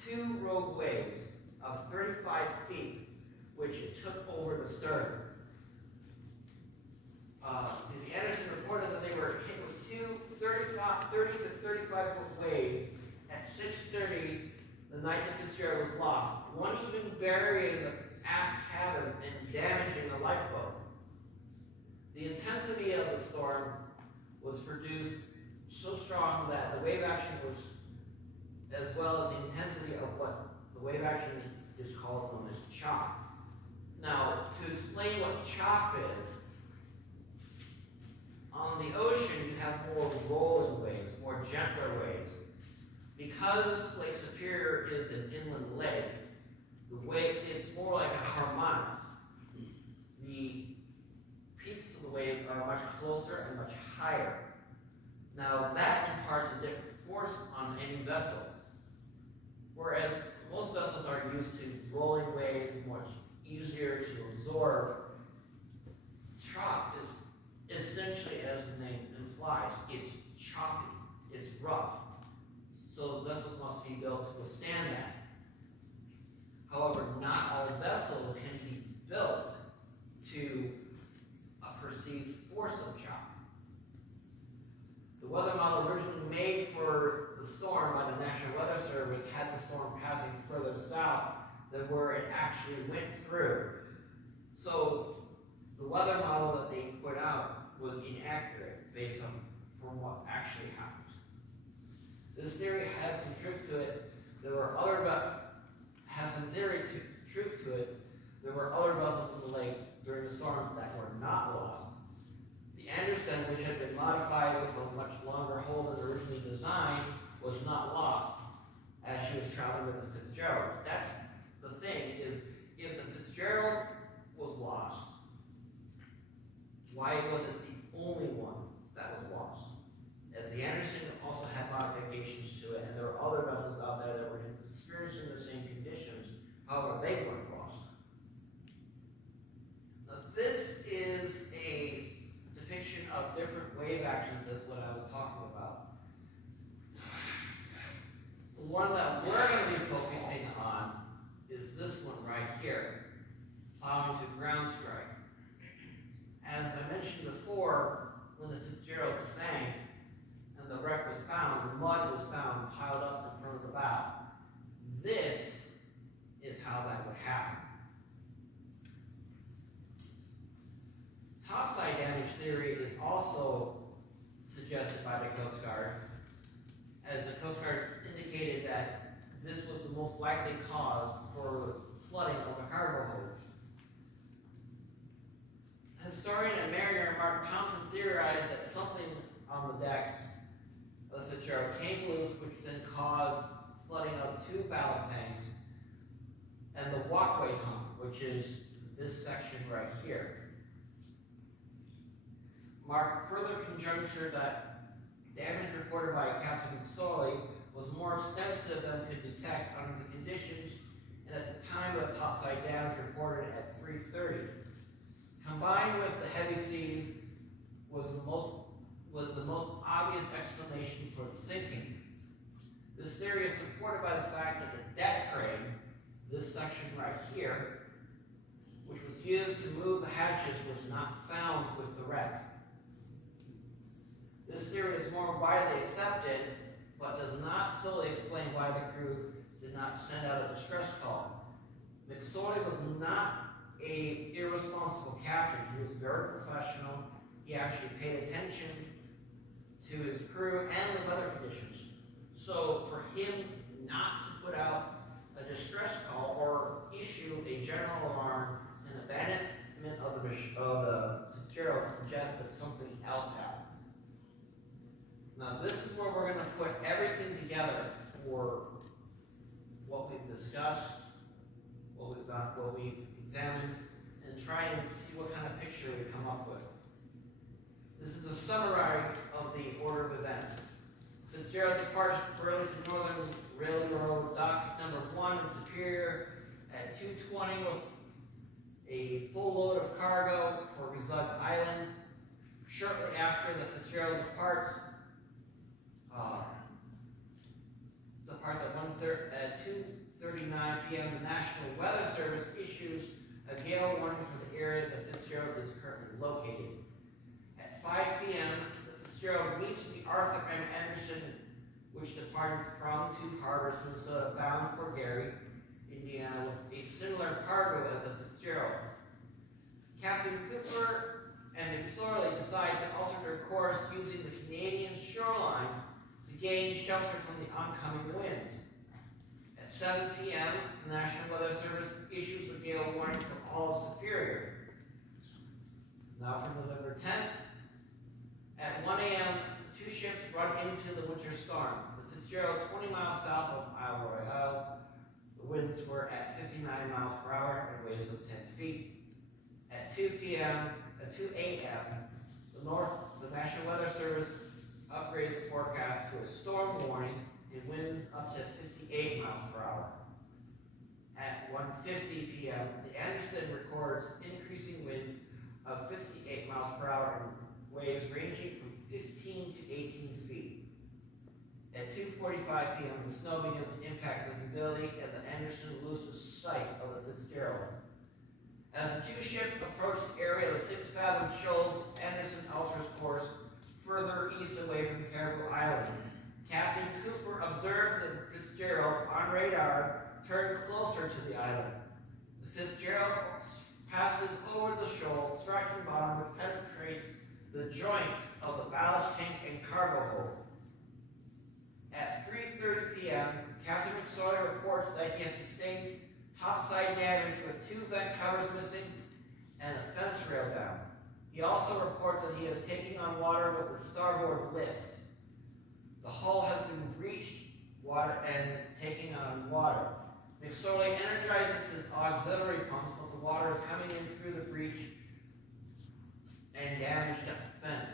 2 rogue waves of 35 feet, which it took over the stern. The Anderson reported that they were hit with 2 30 to 35 foot waves at 6:30 the night the Fitzgerald was lost. One even buried in the aft cabins and damaging the lifeboat. The intensity of the storm was produced so strong that the wave action was, as well as the intensity of what the wave action is called known as chop. Now, to explain what chop is, on the ocean you have more rolling waves, more gentler waves. Because Lake Superior is an inland lake, the wave is more like a harmonics. The peaks of the waves are much closer and much higher. Now that imparts a different force on any vessel. Whereas most vessels are used to rolling waves, much easier to absorb. Chop is essentially, as the name implies, it's choppy, it's rough. rough. So vessels must be built to withstand that. However, not all vessels can be built to a perceived force of shock. The weather model originally made for the storm by the National Weather Service had the storm passing further south than where it actually went through. So the weather model that they put out was inaccurate based on from what actually happened. This theory has some truth to it. There were other truth to it. There were other vessels in the lake during the storm that were not lost. The Anderson, which had been modified with a much longer hull than originally designed, was not lost as she was traveling with the Fitzgerald. That's the thing, is if the Fitzgerald was lost, why wasn't the only one that was lost? As the Anderson also had modifications to it, and there were other vessels out there that were experiencing the same conditions, however, they weren't lost. Now, this is a depiction of different wave actions, as what I was talking about. The one that we're going to be focusing on is this one right here, plowing to ground strike. As I mentioned before, when the Fitzgerald sank and the wreck was found, mud was found piled up in front of the bow. This is how that would happen. Topside damage theory is also suggested by the Coast Guard, as the Coast Guard indicated that this was the most likely cause for flooding of the cargo hold. Historian and mariner Mark Thompson theorized that something on the deck of the Fitzgerald came loose, which then caused flooding of two ballast tanks and the walkway hump, which is this section right here. Mark further conjectured that damage reported by Captain McClellan was more extensive than could detect under the conditions, and at the time of the topside damage reported at 3:30. Combined with the heavy seas was the most obvious explanation for the sinking. This theory is supported by the fact that the deck crane, this section right here, which was used to move the hatches, was not found with the wreck. This theory is more widely accepted, but does not solely explain why the crew did not send out a distress call. McClellan was not an irresponsible captain. He was very professional. He actually paid attention to his crew and the weather conditions. So for him not to put out a distress call or issue a general alarm and abandonment of the Fitzgerald suggests that something else happened. Now this is where we're going to put everything together for what we've discussed, what we've examined, and try and see what kind of picture we come up with. This is a summary of the order of events. Fitzgerald departs Burlington Northern Railroad Dock number 1 in Superior at 2:20 with a full load of cargo for Result Island. Shortly after the Fitzgerald departs at 2:39 p.m., the National Weather Service issues a gale warning for the area the Fitzgerald is currently located. At 5 p.m., the Fitzgerald meets the Arthur M. Anderson, which departed from Two Harbors, Minnesota, bound for Gary, Indiana, with a similar cargo as the Fitzgerald. Captain Cooper and McClellan decide to alter their course using the Canadian shoreline to gain shelter from the oncoming winds. At 7 p.m., the National Weather Service issues a gale warning for all of Superior. Now for November 10th, at 1 a.m., two ships run into the winter storm. The Fitzgerald 20 miles south of Isle Royale. The winds were at 59 miles per hour and waves of 10 feet. At 2 a.m., the National Weather Service upgrades the forecast to a storm warning and winds up to 58 miles per hour. At 1:50 p.m., the Anderson records increasing winds of 58 miles per hour and waves ranging from 15 to 18 feet. At 2:45 p.m., the snow begins to impact visibility at the Anderson loses sight of the Fitzgerald. As the two ships approach the area of the 6-fathom shoals, Anderson alters course further east away from Caribou Island. Captain Cooper observed the Fitzgerald on radar turn closer to the island. The Fitzgerald passes over the shoal, striking bottom, which penetrates the joint of the ballast tank and cargo hold. At 3:30 p.m., Captain McClellan reports that he has sustained topside damage with 2 vent covers missing and a fence rail down. He also reports that he is taking on water with the starboard list. The hull has been breached water and taking on water. McClellan energizes his auxiliary pumps, but the water is coming in through the breach and damaged the fence.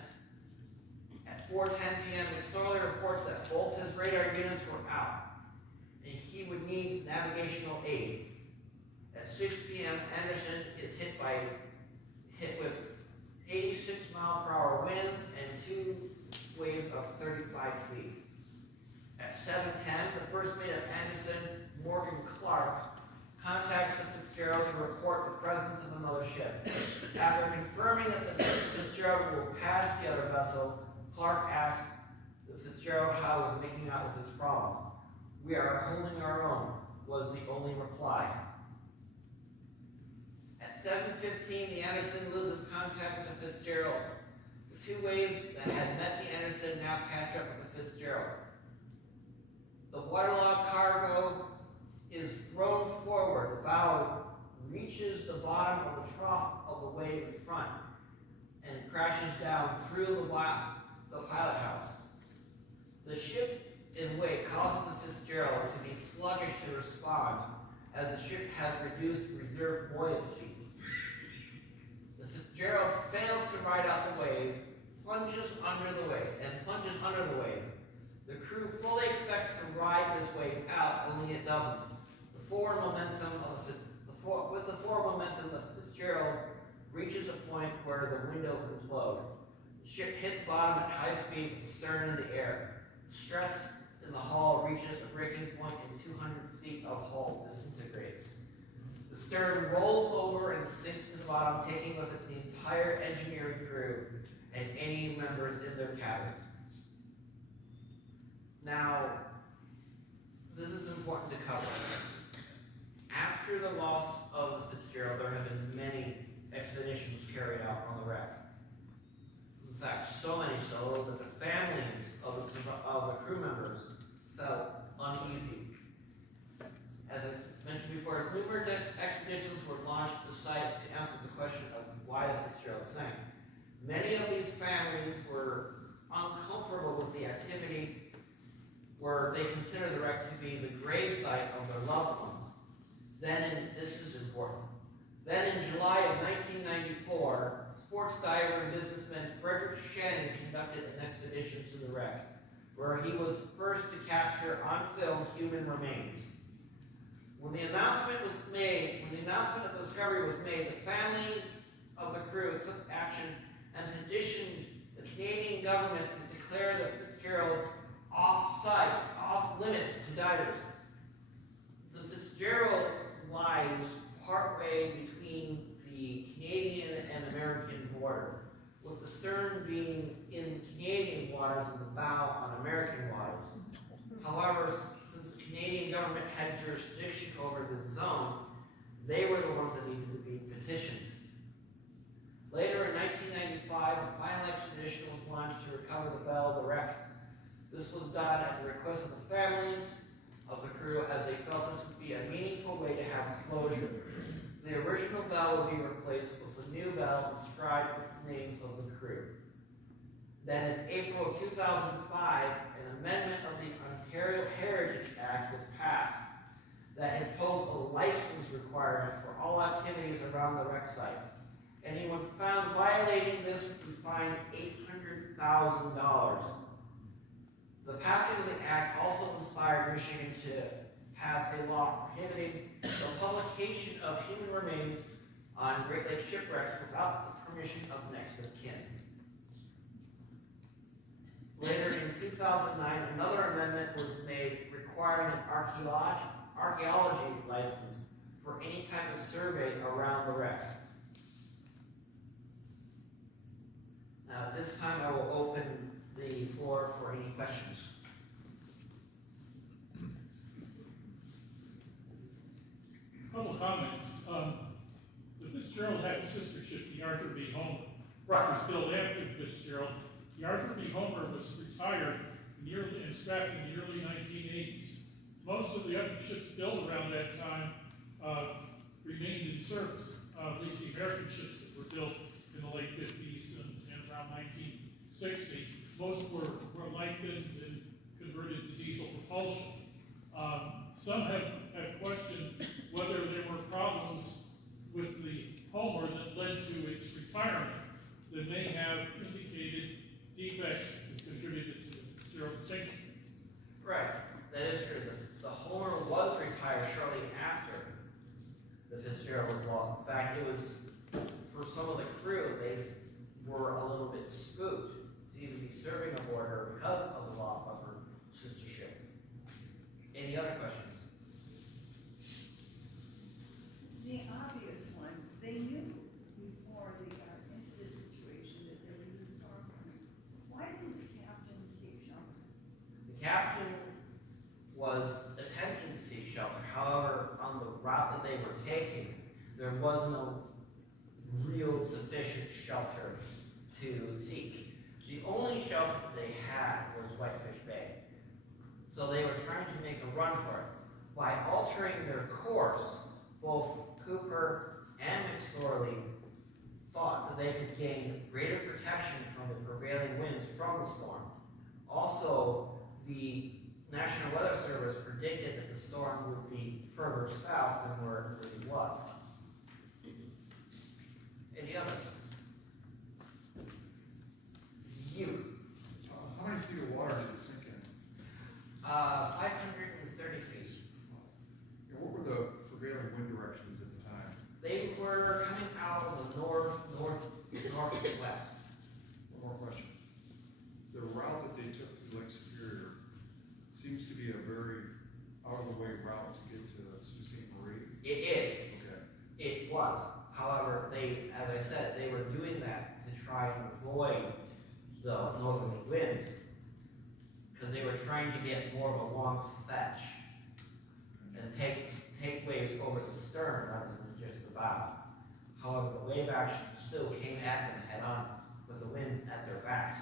At 4:10 p.m., McClellan reports that both his radar units were out, and he would need navigational aid. At 6 p.m., Anderson is hit with 86-mile-per-hour winds and 2 waves of 35 feet. At 7:10, the first mate of Anderson, Morgan Clark, contacts the Fitzgerald to report the presence of another ship. After confirming that the Fitzgerald will pass the other vessel, Clark asks the Fitzgerald how he was making out with his problems. "We are holding our own," was the only reply. At 7:15, the Anderson loses contact with the Fitzgerald. The 2 waves that had met the Anderson now catch up with the Fitzgerald. The waterlogged cargo is thrown forward. The bow reaches the bottom of the trough of the wave in front and crashes down through the pilot house. The shift in weight causes the Fitzgerald to be sluggish to respond, as the ship has reduced reserve buoyancy. The Fitzgerald fails to ride out the wave, plunges under the wave. The crew fully expects to ride this wave out, only it doesn't. With the forward momentum, the Fitzgerald reaches a point where the windows implode. The ship hits bottom at high speed with the stern in the air. Stress in the hull reaches a breaking point and 200 feet of hull disintegrates. The stern rolls over and sinks to the bottom, taking with it the entire engineering crew and any members in their cabins. Now, this is important to cover. After the loss of the Fitzgerald, there have been many expeditions carried out on the wreck. In fact, so many so that the families of the crew members felt uneasy. As I mentioned before, numerous expeditions were launched to the site to answer the question of why the Fitzgerald sank. Many of these families were uncomfortable with the activity, where they consider the wreck to be the grave site of their loved ones. This is important. Then in July of 1994, sports diver and businessman Frederick Shannon conducted an expedition to the wreck, where he was first to capture on film human remains. When the announcement of the discovery was made, the family of the crew took action and petitioned the Canadian government to declare the Fitzgerald off limits to divers. The Fitzgerald lies partway between the Canadian and American border, with the stern being in Canadian waters and the bow on American waters. However, since the Canadian government had jurisdiction over the zone, they were the ones that needed to be petitioned. Later in 1995, a final expedition was launched to recover the bell of the wreck. This was done at the request of the families of the crew, as they felt this would be a meaningful way to have closure. The original bell would be replaced with a new bell inscribed with the names of the crew. Then in April of 2005, an amendment of the Ontario Heritage Act was passed that imposed a license requirement for all activities around the wreck site. Anyone found violating this would be fined $800,000. The passing of the act also inspired Michigan to pass a law prohibiting the publication of human remains on Great Lakes shipwrecks without the permission of next of kin. Later in 2009, another amendment was made requiring an archaeology license for any type of survey around the wreck. Now, at this time, I will open the floor for any questions. A couple of comments. The Fitzgerald had a sister ship, the Arthur B. Homer. Right. It was still active, Fitzgerald. The Arthur B. Homer was retired and scrapped in the early 1980s. Most of the other ships built around that time remained in service, at least the American ships that were built in the late 50s and around 1960. Most were lengthened and converted to diesel propulsion. Some have questioned whether there were problems with the Homer that led to its retirement that may have indicated defects that contributed to Fitzgerald's sinking. Right, that is true. The Homer was retired shortly after the Fitzgerald was lost. In fact, it was, for some of the crew, they were a little bit spooked to even be serving aboard her because of the loss of her sister ship. Any other questions? The obvious one, they knew before they got into this situation that there was a storm coming. Why didn't the captain seek shelter? The captain was attempting to seek shelter. However, on the route that they were taking, there was no real sufficient shelter to seek. The only shelter that they had was Whitefish Bay. So they were trying to make a run for it. By altering their course, both Cooper and McClellan thought that they could gain greater protection from the prevailing winds from the storm. Also, the National Weather Service predicted that the storm would be further south than where it really was. Any others? You. How many feet of water did it sink in? 530 feet. And what were the prevailing wind directions at the time? They were coming out of the northwest. One more question. The route that they took through Lake Superior seems to be a very out-of-the-way route to get to Sault Ste. Marie. It is. Okay. It was. However, they, as I said, they were doing that to try and avoid the northerly winds because they were trying to get more of a long fetch and take waves over the stern rather than just the bow. However, the wave action still came at them head on with the winds at their backs.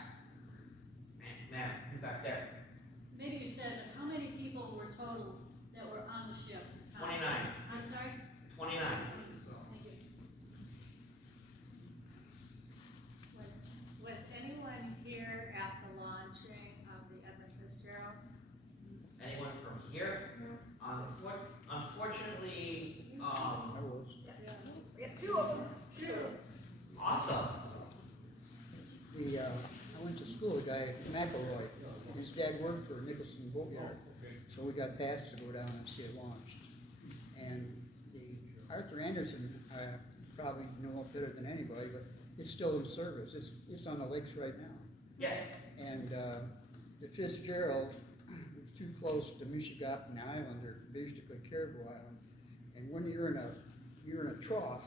Man, you back there. Maybe you said, how many people were total that were on the ship at the time? 29. I'm sorry? 29. Thank you. Was anyone here at the launching of the Edmund Fitzgerald? Anyone from here? Unfortunately, I was. We have two of them. awesome. I went to school, a guy, McElroy, his dad worked for Nicholson Boatyard, so we got passes to go down and see it launched. And the Arthur Anderson, probably know better than anybody, but it's still in service. It's on the lakes right now. Yes. And the Fitzgerald was too close to Michigappen Island, or basically Caribou Island. And when you're in a trough,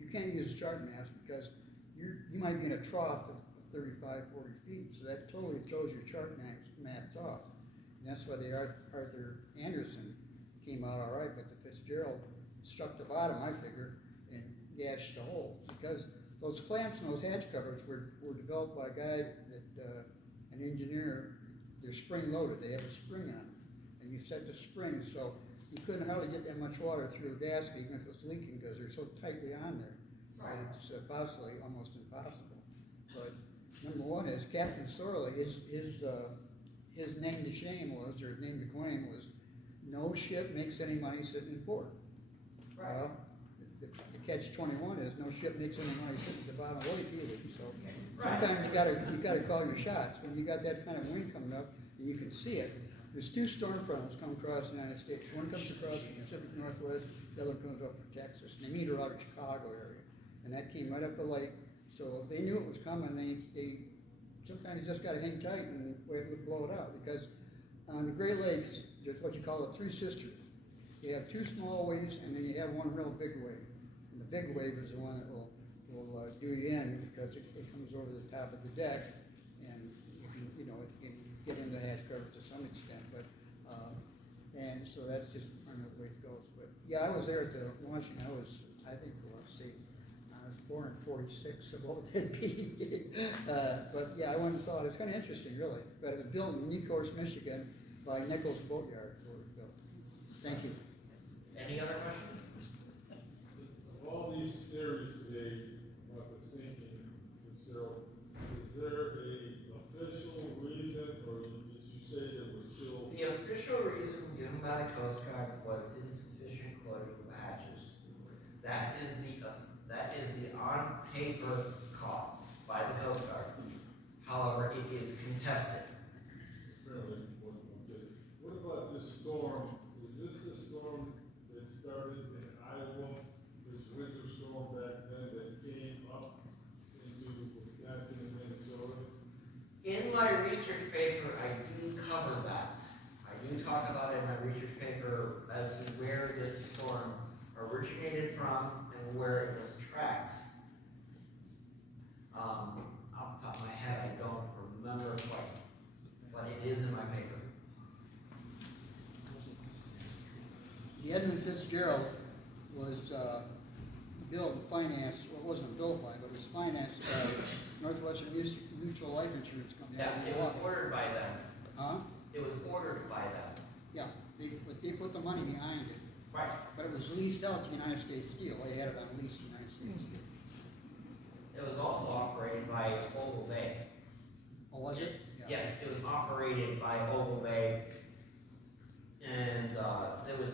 you can't use a chart mast because you might be in a trough of 35, 40 feet, so that totally throws your chart maps off. And that's why the Arthur Anderson came out all right, but the Fitzgerald struck the bottom, I figure, and gashed the hole. Because those clamps and those hatch covers were developed by a guy that, an engineer, they're spring loaded, they have a spring on them. And you set the spring, so you couldn't hardly get that much water through a gasket even if it's leaking because they're so tightly on there. Right. It's possibly almost impossible. But number one is Captain Sorley, his name to shame was, or his name to claim was, no ship makes any money sitting in port. Right. Well, the catch-21 is no ship makes any money sitting at the bottom of the lake either. So Right. sometimes you gotta call your shots when you got that kind of wind coming up and you can see it. There's two storm fronts come across the United States. One comes across the Pacific Northwest, the other comes up from Texas. And they meet around the Chicago area. And that came right up the lake. So they knew it was coming. They sometimes just got to hang tight and wait to blow it out because on the Great Lakes, there's what you call the three sisters. You have two small waves, and then you have one real big wave. And the big wave is the one that will do you in because it comes over the top of the deck, and you can, you know, it can get into the hatch cover to some extent. But and so that's just another way it goes. But yeah, I was there at the launching. I think, let's see, I was born in 46, so what would that be? But yeah, I went and saw it. It's kind of interesting, really. But it was built in Nicours, Michigan, by Nichols Boatyard. Is where it was built. Thank you. Any other questions? Of all these theories today about the sinking Fitzgerald, is there a official reason, or did you say there was still? The official reason given by the Coast Guard was insufficient closure of the hatches. That is the on-paper cost by the Coast Guard. However, it is contested. Fairly important one. What about this storm? Is this the storm that started in Iowa, this winter storm back then that came up into Wisconsin and Minnesota? In my research paper, I do cover that. I do talk about it in my research paper as to where this storm originated from and where it was tracked. Off the top of my head, I don't remember quite, but it is in my paper. The Edmund Fitzgerald was built and financed, well, it wasn't built by, but it was financed by Northwestern Mutual Life Insurance Company. Yeah, it was ordered by them. Huh? It was ordered by them. Yeah, they put the money behind it. Right. But it was leased out to United States Steel. They had it on lease to United States Steel. It was also operated by Oval Bay. Oh, was it? Yeah. Yes, it was operated by Oval Bay, and it was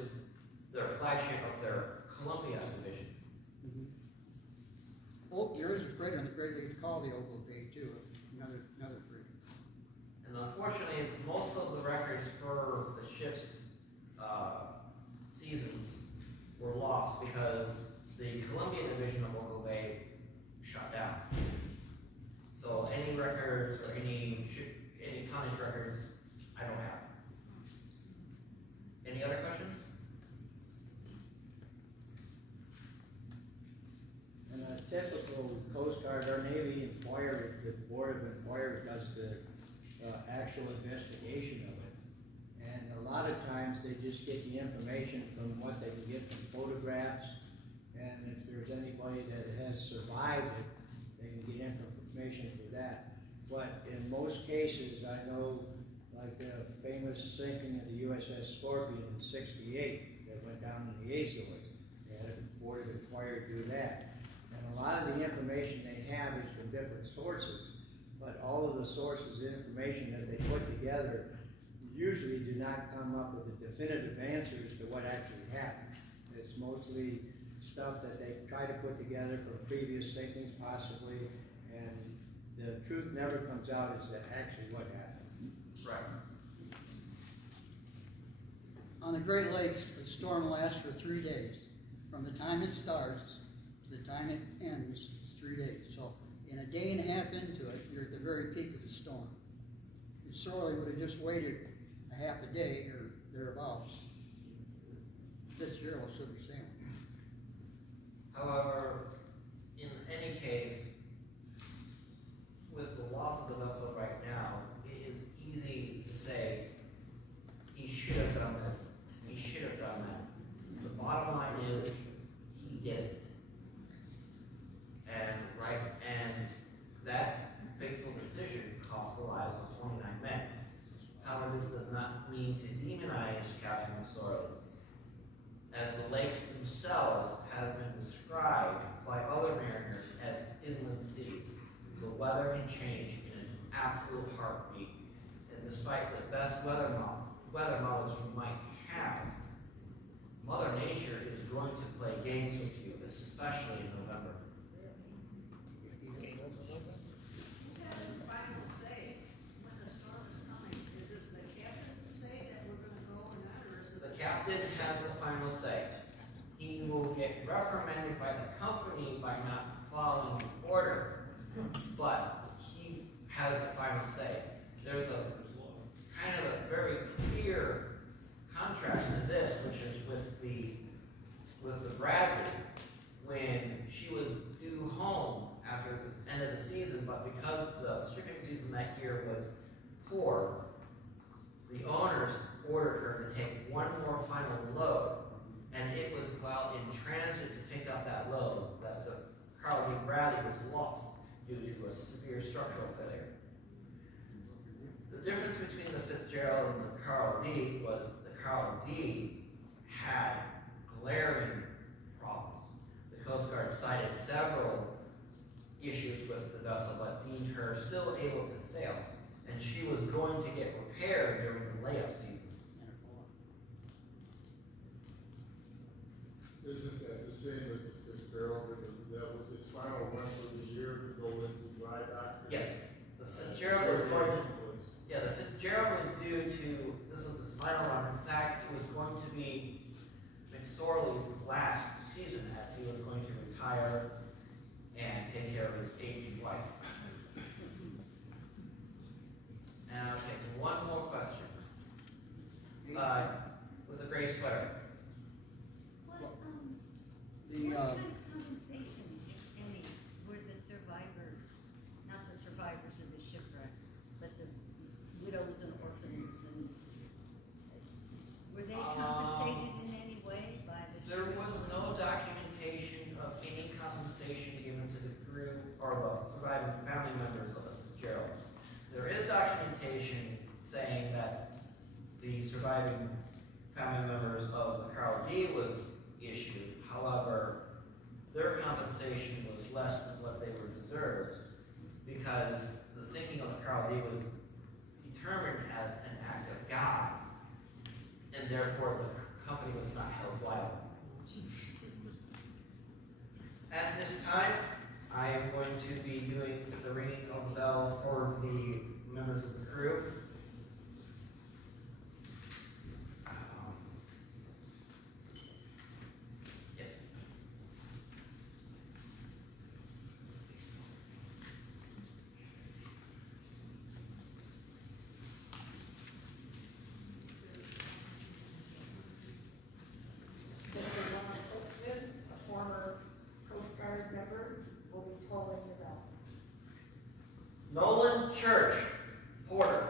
their flagship of their Columbia division. Mm-hmm. Oh, yours is greater than the Great Lakes call the Oval Bay too. Another free. And unfortunately, most of the records for the ship's seasons were lost because the Columbia division of Oval Bay shut down. So any records or any tonnage records, I don't have. Any other questions? And a typical Coast Guard or Navy inquiry, the Board of Inquiry does the actual investigation of it. And a lot of times they just get the information from what they can get from photographs. And if there's anybody that has survived it, they can get information for that. But in most cases, I know, like the famous sinking of the USS Scorpion in '68 that went down in the Azores. They had a Board of Inquiry do that. And a lot of the information they have is from different sources, but all of the sources of information that they put together usually do not come up with the definitive answers to what actually happened. It's mostly stuff that they try to put together from previous sinkings possibly, and the truth never comes out as to actually what happened. Right. On the Great Lakes, the storm lasts for 3 days. From the time it starts to the time it ends, it's 3 days. So in a day and a half into it, you're at the very peak of the storm. If Sorley would have just waited a half a day or thereabouts, Fitzgerald should be sailing. However, in any case, with the loss of the vessel right now, it is easy to say he should have done this, he should have done that. The bottom line is he didn't. And that fateful decision cost the lives of 29 men. However, this does not mean to demonize Captain Sorley, as the lakes themselves have been described by other mariners as inland seas. The weather can change in an absolute heartbeat, and despite the best weather models you might have, Mother Nature is going to play games with you, especially in November. Who has the final say when the storm is coming? Is it the captain's say that we're gonna go or not, or is it? The captain has the final say. He will get reprimanded by the company by not following the order, but he has the final say. There's a kind of a very with the Bradley when she was due home after the end of the season, but because the shipping season that year was poor, the owners ordered her to take one more final load, and it was while in transit to pick up that load that the Carl D. Bradley was lost due to a severe structural failure. The difference between the Fitzgerald and the Carl D. was the Carl D. had glaring problems. The Coast Guard cited several issues with the vessel, but deemed her still able to sail, and she was going to get repaired during the layup season. Isn't that the same as the Fitzgerald, because that was its final run for the year to go into dry dock? Yes, the Fitzgerald was going to, the Fitzgerald was due to, this was his final run. In fact, it was going to be McSorley's last season, as he was going to retire and take care of his aging wife. And I'll take one more question. With a gray sweater. What kind of compensation, if any, were the survivors, not the survivors of the shipwreck, but the widows and orphans, and were they compensated in any way by the There shipwreck? was no documentation of any compensation given to the crew or the surviving family members of the Fitzgerald. There is documentation saying that the surviving family members of the Carl D. was issued. However, their compensation was less than what they were deserved because the sinking of the Carl D. was determined as an act of God, and therefore the company was not held liable. At this time, I am going to be doing the ringing of the bell for the members of the crew. Yes. Mr. Ron Holtzman, a former Coast Guard member, will be tolling the bell. Nolan Church, Porter.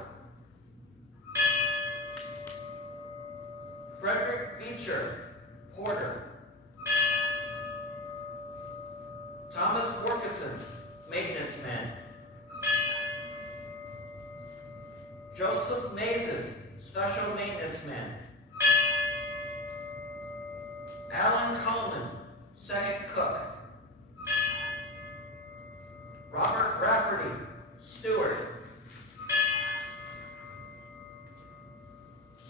Frederick Beecher, Porter. Thomas Workison, maintenance man. Joseph Mazes, special maintenance man. Alan Coleman, second cook. Robert Rafferty, steward.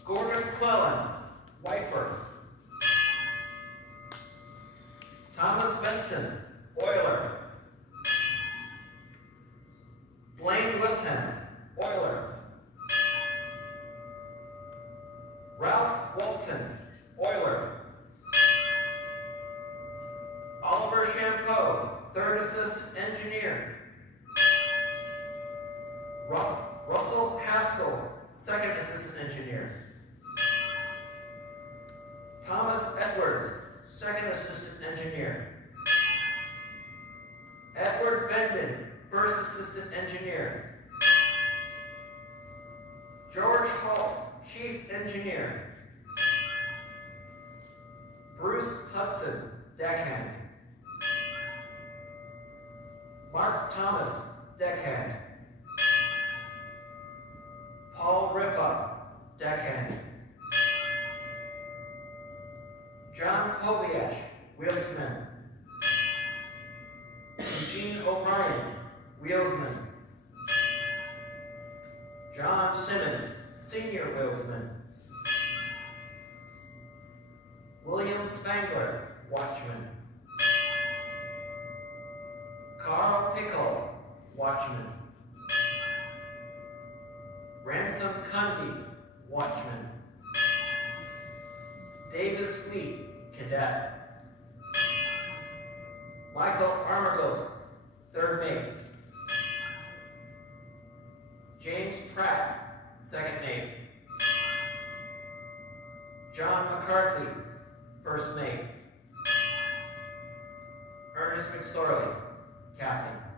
Gordon McClellan, wiper. Thomas Benson, oiler. Blaine Wilhelm, oiler. Ralph Walton, oiler. Oliver Champeau, third assistant engineer. Russell Haskell, second assistant engineer. Thomas Edwards, second assistant engineer. Edward Bendon, first assistant engineer. George Hall, chief engineer. Bruce Hudson, deckhand. Mark Thomas, deckhand. Paul Ripa, deckhand. John Poviash, wheelsman. Eugene O'Brien, wheelsman. John Simmons, senior wheelsman. William Spangler, watchman. Carl Pickle, watchman. Ransom Cundy, watchman. Davis Wheat, cadet. Michael Armagos, third mate. James Pratt, second mate. John McCarthy, first mate. Ernest McSorley, Captain.